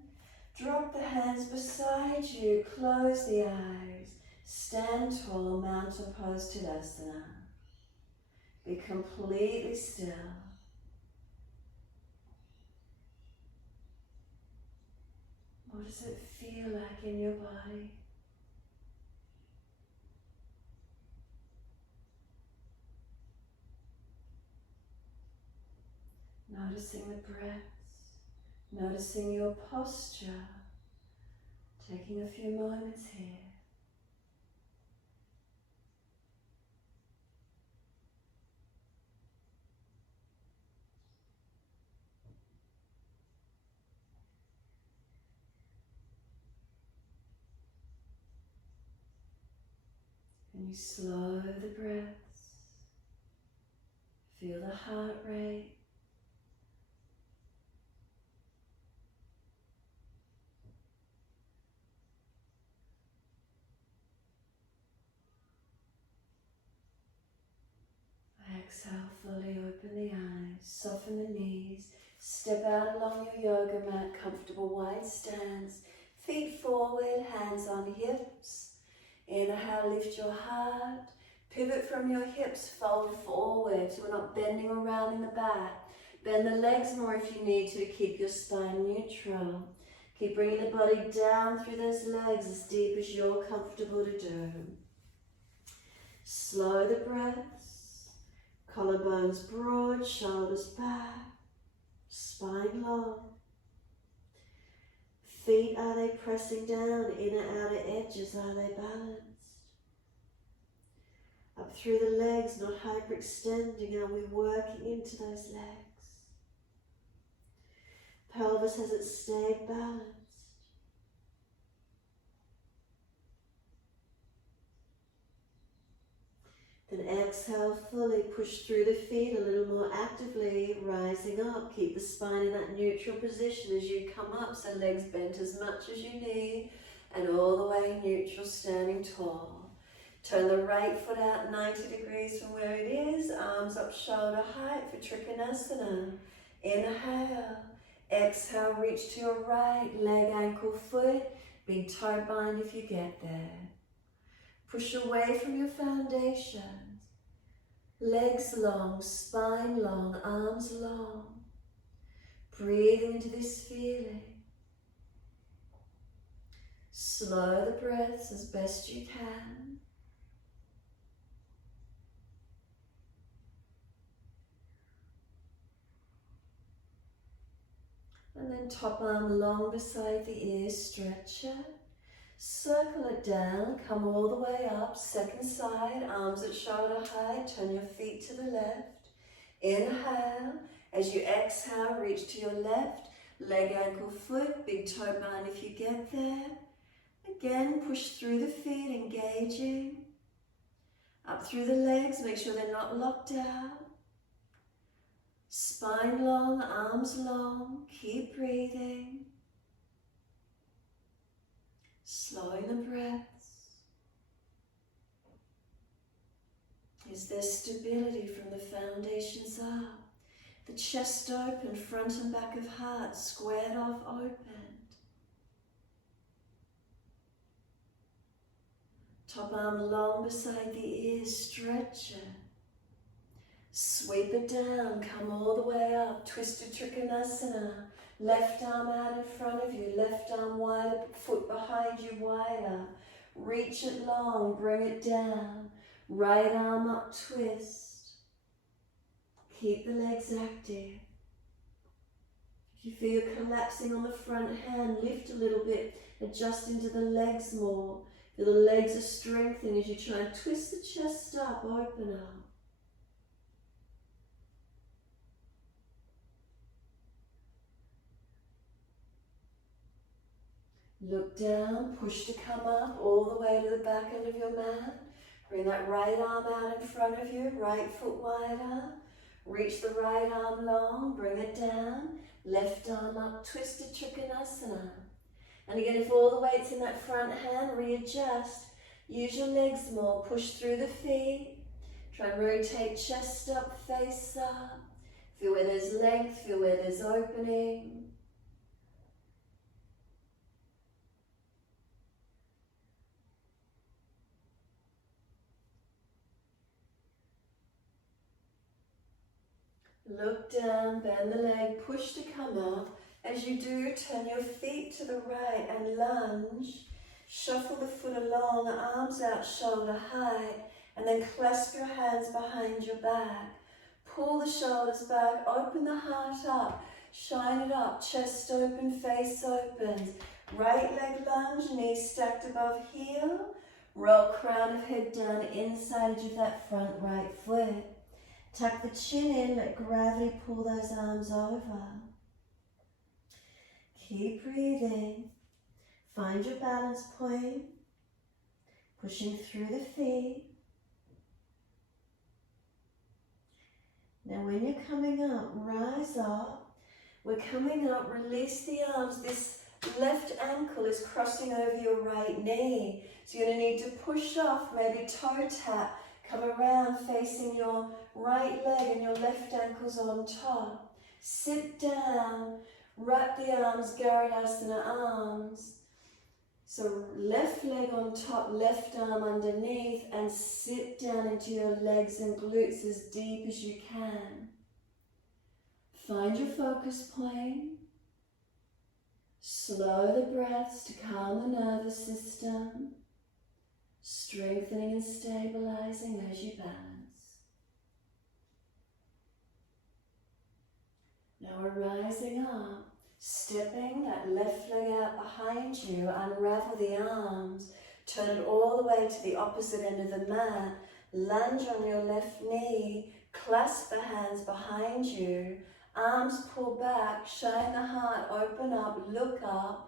Drop the hands beside you, close the eyes. Stand tall, mountain pose Tadasana. Be completely still. What does it feel like in your body? Noticing the breaths, noticing your posture, taking a few moments here. And you slow the breaths, feel the heart rate. Exhale, fully open the eyes, soften the knees, step out along your yoga mat, comfortable wide stance, feet forward, hands on hips. Inhale, lift your heart, pivot from your hips, fold forward so we're not bending around in the back. Bend the legs more if you need to keep your spine neutral. Keep bringing the body down through those legs as deep as you're comfortable to do. Slow the breaths, collarbones broad, shoulders back, spine long. Feet, are they pressing down? Inner, outer edges, are they balanced? Up through the legs, not hyperextending, are we working into those legs? Pelvis, has it stayed balanced? Then exhale fully, push through the feet a little more actively, rising up. Keep the spine in that neutral position as you come up, so legs bent as much as you need, and all the way neutral, standing tall. Turn the right foot out 90 degrees from where it is, arms up shoulder height for Trikonasana. Inhale, exhale, reach to your right, leg, ankle, foot, big toe bind if you get there. Push away from your foundations. Legs long, spine long, arms long. Breathing into this feeling. Slow the breaths as best you can. And then top arm long beside the ear, stretch it. Circle it down, come all the way up, second side, arms at shoulder height, turn your feet to the left. Inhale, as you exhale, reach to your left, leg, ankle, foot, big toe bind if you get there. Again, push through the feet, engaging. Up through the legs, make sure they're not locked out. Spine long, arms long, keep breathing. Slowing the breaths. Is there stability from the foundations up? The chest open, front and back of heart squared off, opened. Top arm long beside the ears, stretch it. Sweep it down, come all the way up, twisted Trikonasana. Left arm out in front of you, left arm wider, foot behind you wider. Reach it long, bring it down. Right arm up, twist. Keep the legs active. If you feel you're collapsing on the front hand, lift a little bit, adjust into the legs more. Feel the legs are strengthening as you try and twist the chest up, open up. Look down, push to come up all the way to the back end of your mat. Bring that right arm out in front of you, right foot wider. Reach the right arm long, bring it down. Left arm up, twisted Trikonasana. And again, if all the weight's in that front hand, readjust. Use your legs more, push through the feet. Try and rotate chest up, face up. Feel where there's length, feel where there's opening. Look down, bend the leg, push to come up. As you do, turn your feet to the right and lunge. Shuffle the foot along, arms out shoulder height, and then clasp your hands behind your back. Pull the shoulders back, open the heart up, shine it up, chest open, face open. Right leg lunge, knees stacked above heel. Roll crown of head down inside edge of that front right foot. Tuck the chin in, let gravity pull those arms over. Keep breathing. Find your balance point. Pushing through the feet. Now when you're coming up, rise up. We're coming up, release the arms. This left ankle is crossing over your right knee. So you're going to need to push off, maybe toe tap. Come around facing your right leg and your left ankle's on top. Sit down, wrap the arms, Garudasana arms. So left leg on top, left arm underneath, and sit down into your legs and glutes as deep as you can. Find your focus point. Slow the breaths to calm the nervous system. Strengthening and stabilizing as you balance. Now we're rising up, stepping that left leg out behind you, unravel the arms, turn it all the way to the opposite end of the mat, lunge on your left knee, clasp the hands behind you, arms pull back, shine the heart, open up, look up.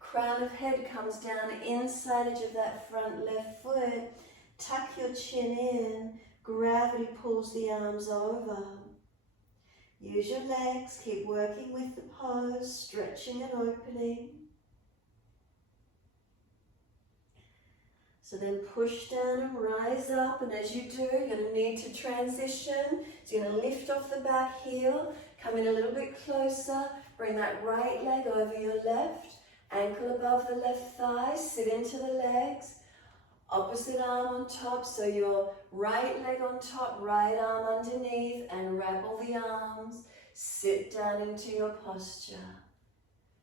Crown of head comes down inside edge of that front left foot. Tuck your chin in. Gravity pulls the arms over. Use your legs. Keep working with the pose, stretching and opening. So then push down and rise up. And as you do, you're going to need to transition. So you're going to lift off the back heel. Come in a little bit closer. Bring that right leg over your left. Ankle above the left thigh, sit into the legs, opposite arm on top, so your right leg on top, right arm underneath, and ravel the arms, sit down into your posture,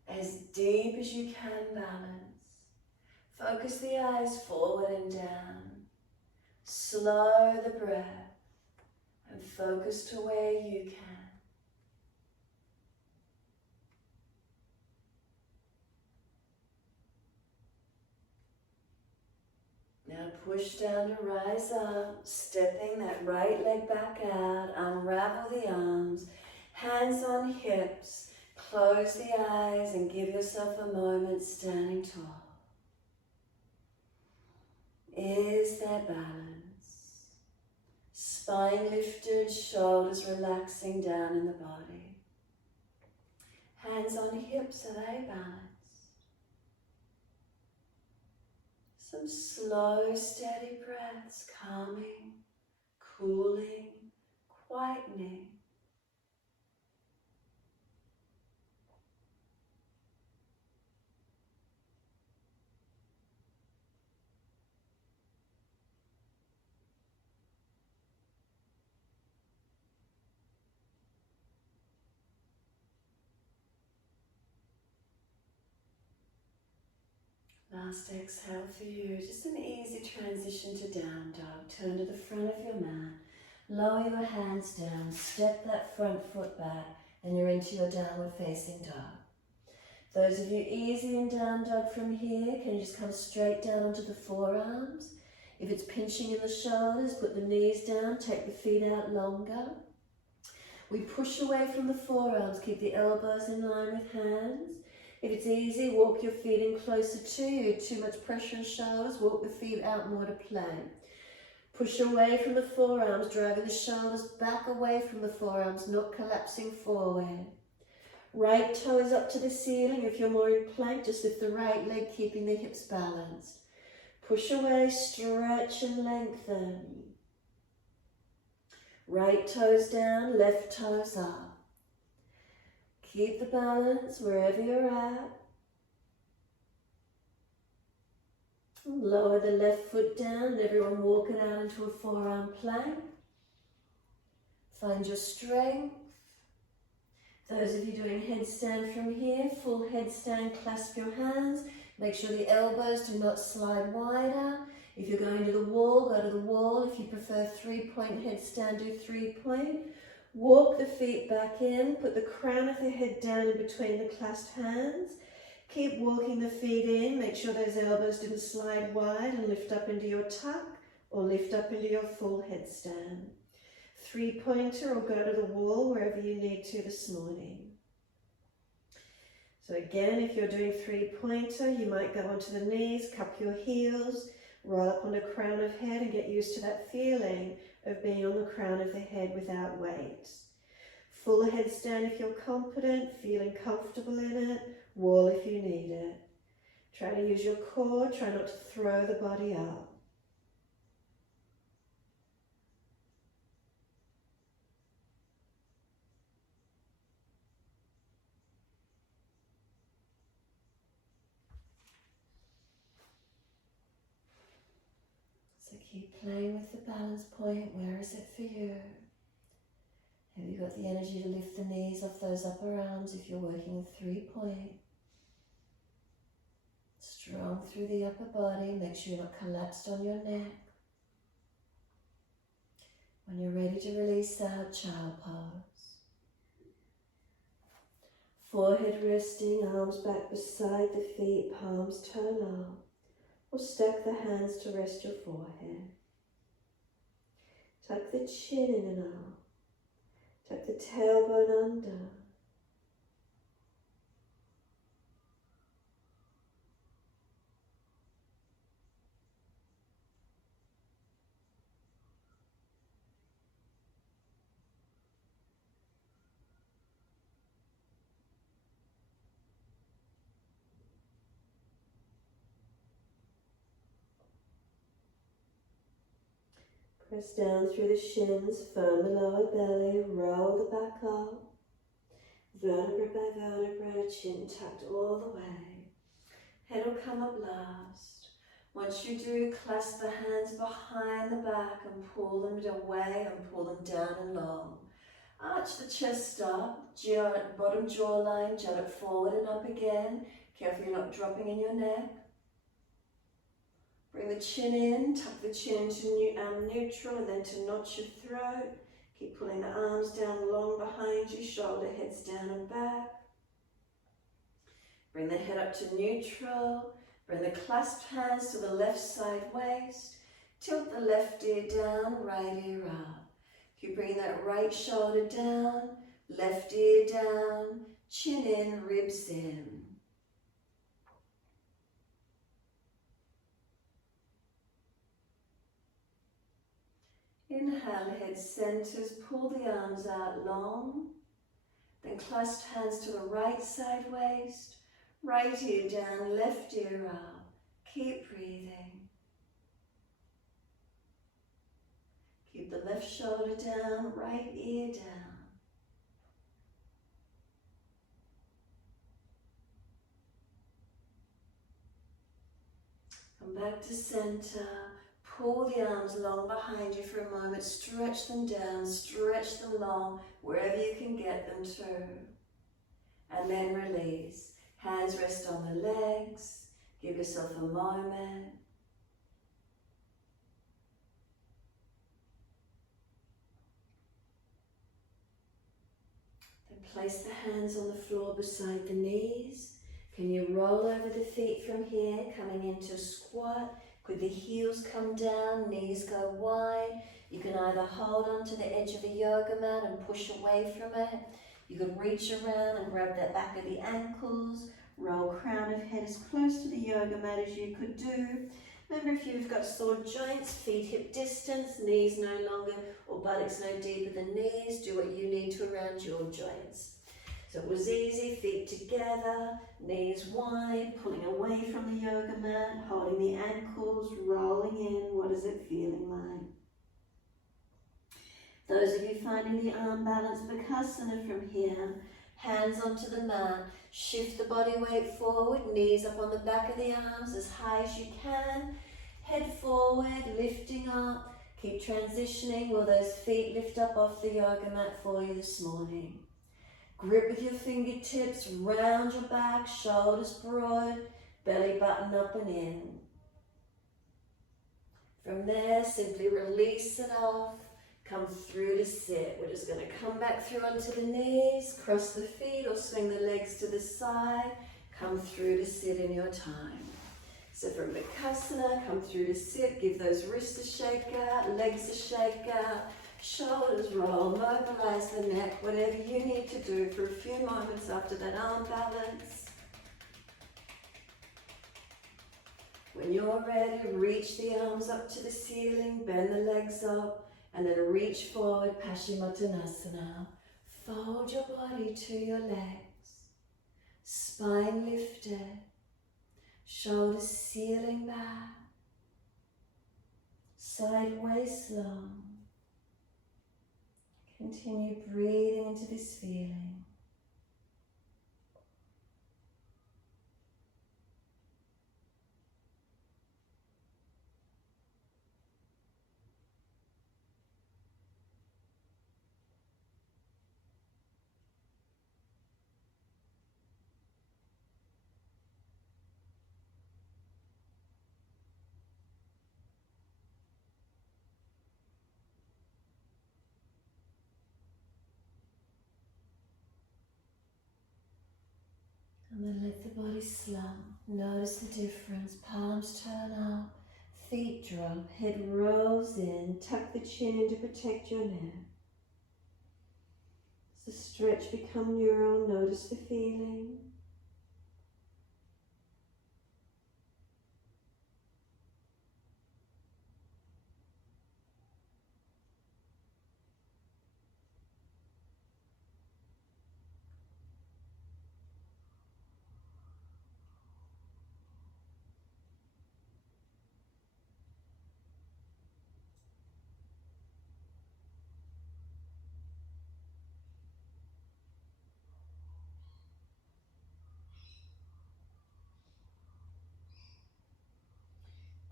as deep as you can balance. Focus the eyes forward and down, slow the breath, and focus to where you can. Now push down to rise up, stepping that right leg back out, unravel the arms, hands on hips, close the eyes and give yourself a moment standing tall. Is there balance? Spine lifted, shoulders relaxing down in the body. Hands on hips, are they balanced? Some slow, steady breaths, calming, cooling, quietening. Last exhale for you, just an easy transition to down dog. Turn to the front of your mat, lower your hands down, step that front foot back, and you're into your downward facing dog. Those of you easy in down dog from here can just come straight down onto the forearms. If it's pinching in the shoulders, put the knees down, take the feet out longer. We push away from the forearms, keep the elbows in line with hands. If it's easy, walk your feet in closer to you. Too much pressure in shoulders, walk the feet out more to plank. Push away from the forearms, driving the shoulders back away from the forearms, not collapsing forward. Right toe is up to the ceiling. If you're more in plank, just lift the right leg, keeping the hips balanced. Push away, stretch and lengthen. Right toes down, left toes up. Keep the balance wherever you're at. Lower the left foot down, everyone walk it out into a forearm plank. Find your strength. Those of you doing headstand from here, full headstand, clasp your hands. Make sure the elbows do not slide wider. If you're going to the wall, go to the wall. If you prefer 3-point headstand, do 3-point. Walk the feet back in, put the crown of the head down in between the clasped hands. Keep walking the feet in, make sure those elbows didn't slide wide, and lift up into your tuck or lift up into your full headstand. 3-pointer or go to the wall wherever you need to this morning. So again, if you're doing 3-pointer, you might go onto the knees, cup your heels, roll up on the crown of head and get used to that feeling of being on the crown of the head without weight. Full headstand if you're confident, feeling comfortable in it, wall if you need it. Try to use your core, try not to throw the body up. So keep playing with the balance point. Where is it for you? Have you got the energy to lift the knees off those upper arms if you're working with 3-point? Strong through the upper body. Make sure you're not collapsed on your neck. When you're ready to release out, child pose. Forehead resting, arms back beside the feet, palms turn up. Or stack the hands to rest your forehead. Tuck the chin in and up. Tuck the tailbone under. Press down through the shins, firm the lower belly, roll the back up. Vertebra by vertebra, chin tucked all the way. Head will come up last. Once you do, clasp the hands behind the back and pull them away and pull them down and long. Arch the chest up, bottom jawline, jut it forward and up again. Careful you're not dropping in your neck. Bring the chin in, tuck the chin into neutral and then to notch your throat. Keep pulling the arms down long behind you, shoulder heads down and back. Bring the head up to neutral. Bring the clasped hands to the left side waist. Tilt the left ear down, right ear up. Keep bringing that right shoulder down, left ear down, chin in, ribs in. Inhale, head centers, pull the arms out long. Then clasped hands to the right side waist, right ear down, left ear up. Keep breathing. Keep the left shoulder down, right ear down. Come back to center. Pull the arms long behind you for a moment. Stretch them down, stretch them long, wherever you can get them to. And then release. Hands rest on the legs. Give yourself a moment. Then place the hands on the floor beside the knees. Can you roll over the feet from here, coming into a squat? Could the heels come down, knees go wide? You can either hold onto the edge of the yoga mat and push away from it. You could reach around and grab that back of the ankles. Roll crown of head as close to the yoga mat as you could do. Remember, if you've got sore joints, feet hip distance, knees no longer, or buttocks no deeper than knees, do what you need to around your joints. So it was easy, feet together, knees wide, pulling away from the yoga mat, holding the ankles, rolling in. What is it feeling like? Those of you finding the arm balance Bakasana from here, hands onto the mat, shift the body weight forward, knees up on the back of the arms as high as you can, head forward, lifting up, keep transitioning. Will those feet lift up off the yoga mat for you this morning? Grip with your fingertips, round your back, shoulders broad, belly button up and in. From there, simply release it off, come through to sit. We're just going to come back through onto the knees, cross the feet or swing the legs to the side, come through to sit in your time. So from Bakasana, come through to sit, give those wrists a shake out, legs a shake out, shoulders roll, mobilize the neck, whatever you need to do for a few moments after that arm balance. When you're ready, reach the arms up to the ceiling, bend the legs up, and then reach forward, Paschimottanasana. Fold your body to your legs, spine lifted, shoulders sealing back, sideways long. Continue breathing into this feeling. And then let the body slump. Notice the difference. Palms turn up, feet drop, head rolls in. Tuck the chin in to protect your neck. As the stretch become neural, notice the feeling.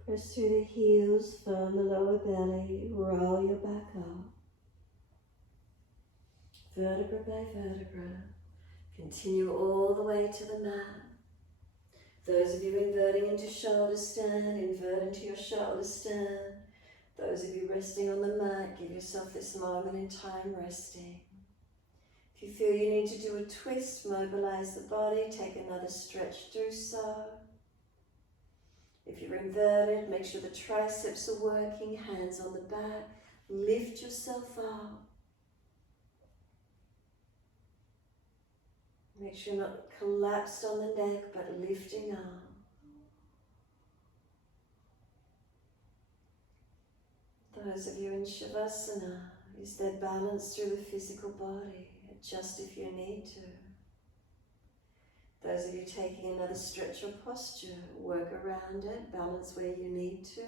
Press through the heels, firm the lower belly, roll your back up. Vertebra by vertebra. Continue all the way to the mat. Those of you inverting into shoulder stand, invert into your shoulder stand. Those of you resting on the mat, give yourself this moment in time resting. If you feel you need to do a twist, mobilize the body, take another stretch, do so. If you're inverted, make sure the triceps are working, hands on the back. Lift yourself up. Make sure you're not collapsed on the neck, but lifting up. Those of you in Savasana, is there balance through the physical body? Adjust if you need to. Those of you taking another stretch or posture, work around it, balance where you need to.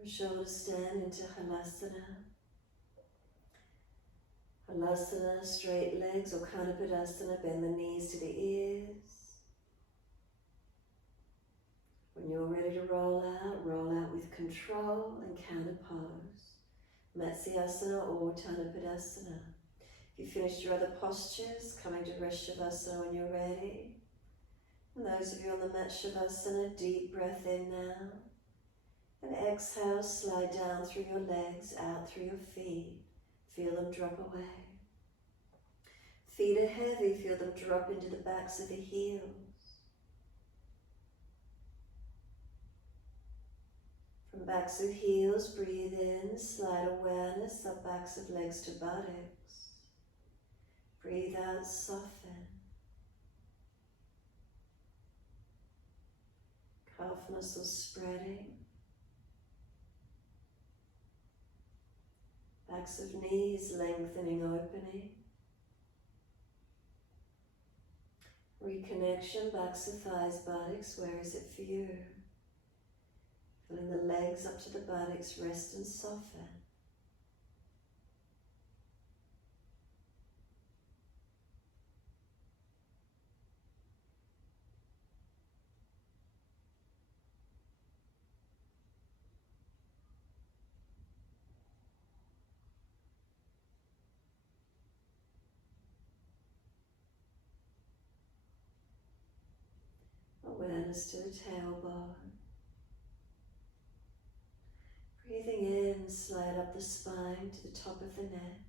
From shoulder stand into Halasana. Halasana, straight legs, or Kapalabhati, bend the knees to the ears. When you're ready to roll out with control and counter pose. Matsyasana or Uttanapadasana. If you finished your other postures, coming to rest Shavasana when you're ready. And those of you on the mat Shavasana, deep breath in now. And exhale, slide down through your legs, out through your feet. Feel them drop away. Feet are heavy, feel them drop into the backs of the heels. From backs of heels, breathe in, slide awareness up backs of legs to buttocks. Breathe out, soften. Calf muscles spreading. Backs of knees lengthening, opening. Reconnection, backs of thighs, buttocks, where is it for you? Feeling the legs up to the buttocks, rest and soften. Awareness to the tailbone. Breathing in, slide up the spine to the top of the neck.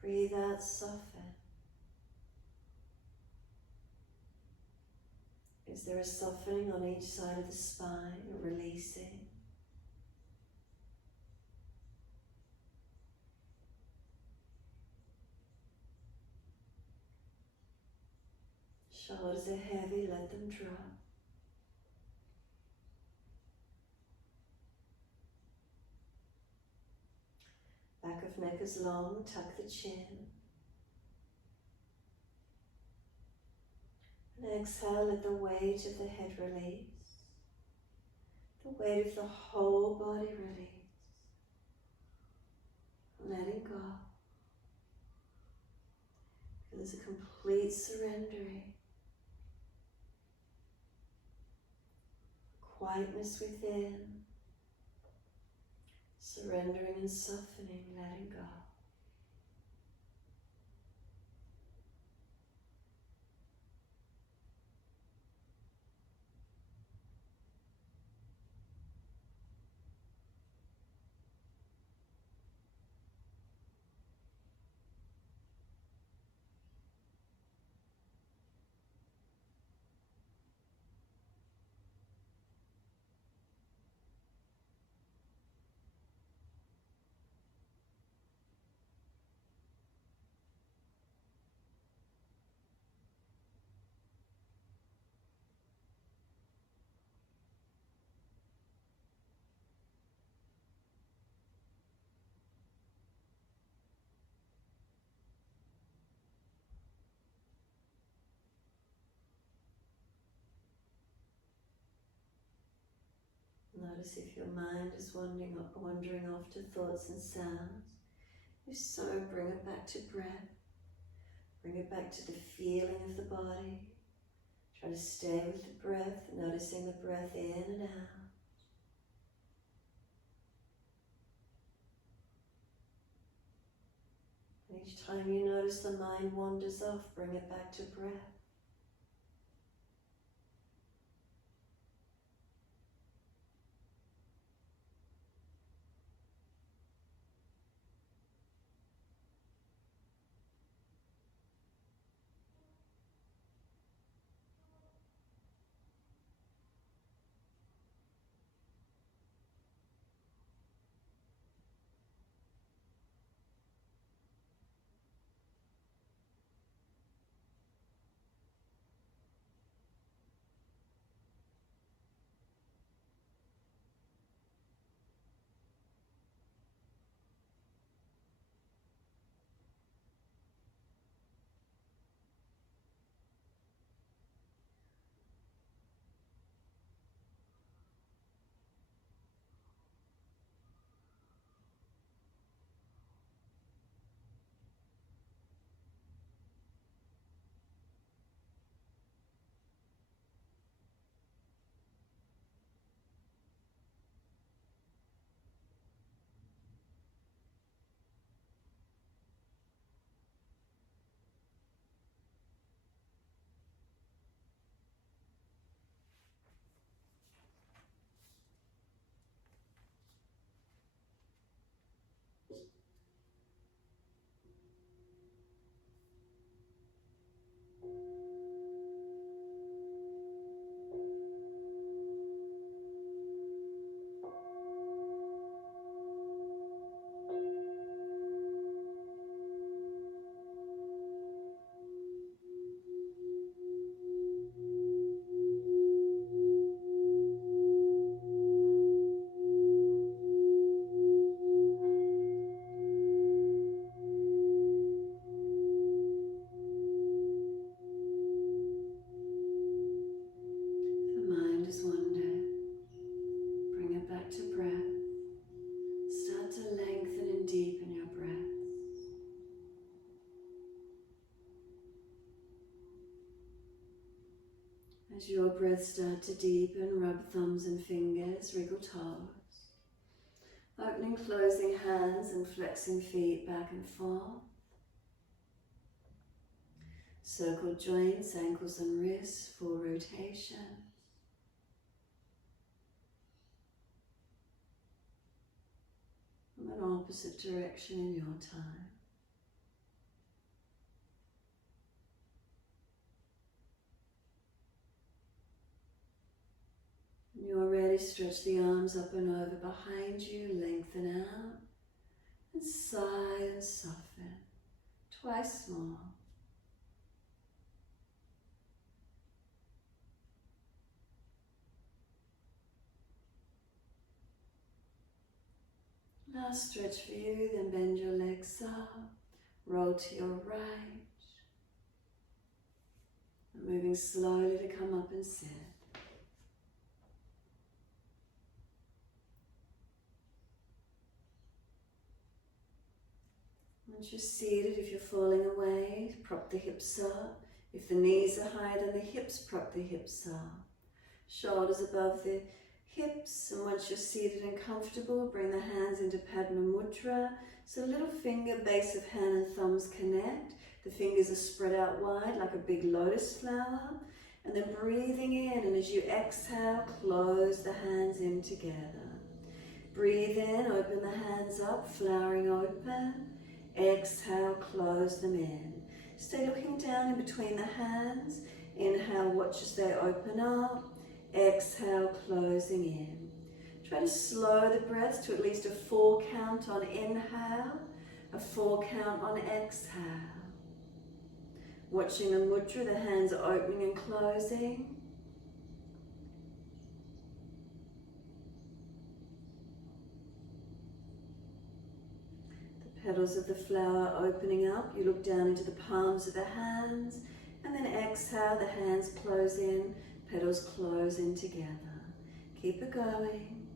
Breathe out, soften. Is there a softening on each side of the spine, releasing? Shoulders are heavy, let them drop. Back of neck is long, tuck the chin. And exhale, let the weight of the head release. The weight of the whole body release. Letting go. There's a complete surrendering. Quietness within. Surrendering and softening, letting go. Notice if your mind is wandering off to thoughts and sounds. If so, bring it back to breath. Bring it back to the feeling of the body. Try to stay with the breath, noticing the breath in and out. And each time you notice the mind wanders off, bring it back to breath. As your breath starts to deepen, rub thumbs and fingers, wriggle toes. Opening, closing hands and flexing feet back and forth. Circle joints, ankles and wrists, full rotation. From an opposite direction in your time. When you're ready, stretch the arms up and over behind you, lengthen out, and sigh and soften. Twice more. Last stretch for you, then bend your legs up, roll to your right. And moving slowly to come up and sit. Once you're seated, if you're falling away, prop the hips up. If the knees are higher than the hips, prop the hips up. Shoulders above the hips, and once you're seated and comfortable, bring the hands into Padma Mudra. So little finger, base of hand and thumbs connect. The fingers are spread out wide like a big lotus flower. And then breathing in, and as you exhale, close the hands in together. Breathe in, open the hands up, flowering open. Exhale, close them in. Stay looking down in between the hands. Inhale, watch as they open up. Exhale, closing in. Try to slow the breath to at least a 4 count on inhale, a 4 count on exhale. Watching the mudra, the hands are opening and closing. The petals of the flower opening up. You look down into the palms of the hands, and then exhale, the hands close in, petals close in together. Keep it going.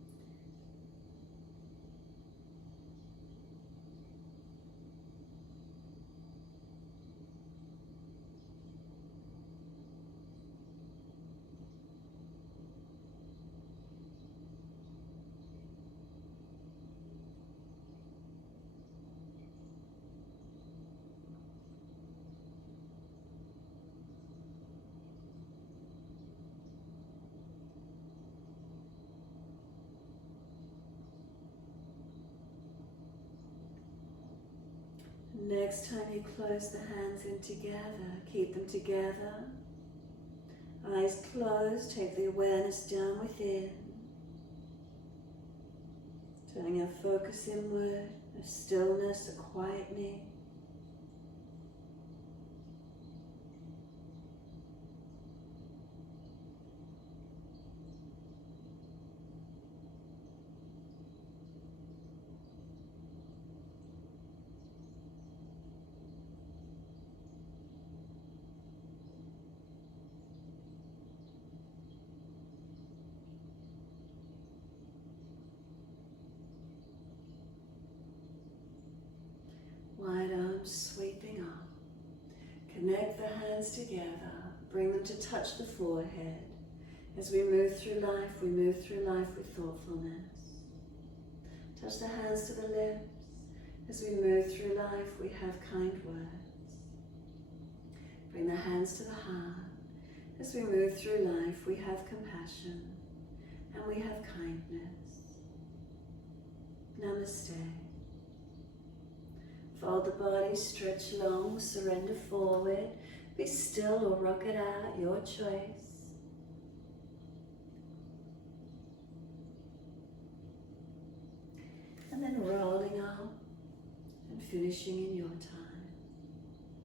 Next time you close the hands in together, keep them together. Eyes closed, take the awareness down within. Turning our focus inward, a stillness, a quietening. Wide arms sweeping up. Connect the hands together. Bring them to touch the forehead. As we move through life with thoughtfulness. Touch the hands to the lips. As we move through life, we have kind words. Bring the hands to the heart. As we move through life, we have compassion and we have kindness. Namaste. Fold the body, stretch long, surrender forward. Be still or rock it out, your choice. And then rolling up and finishing in your time.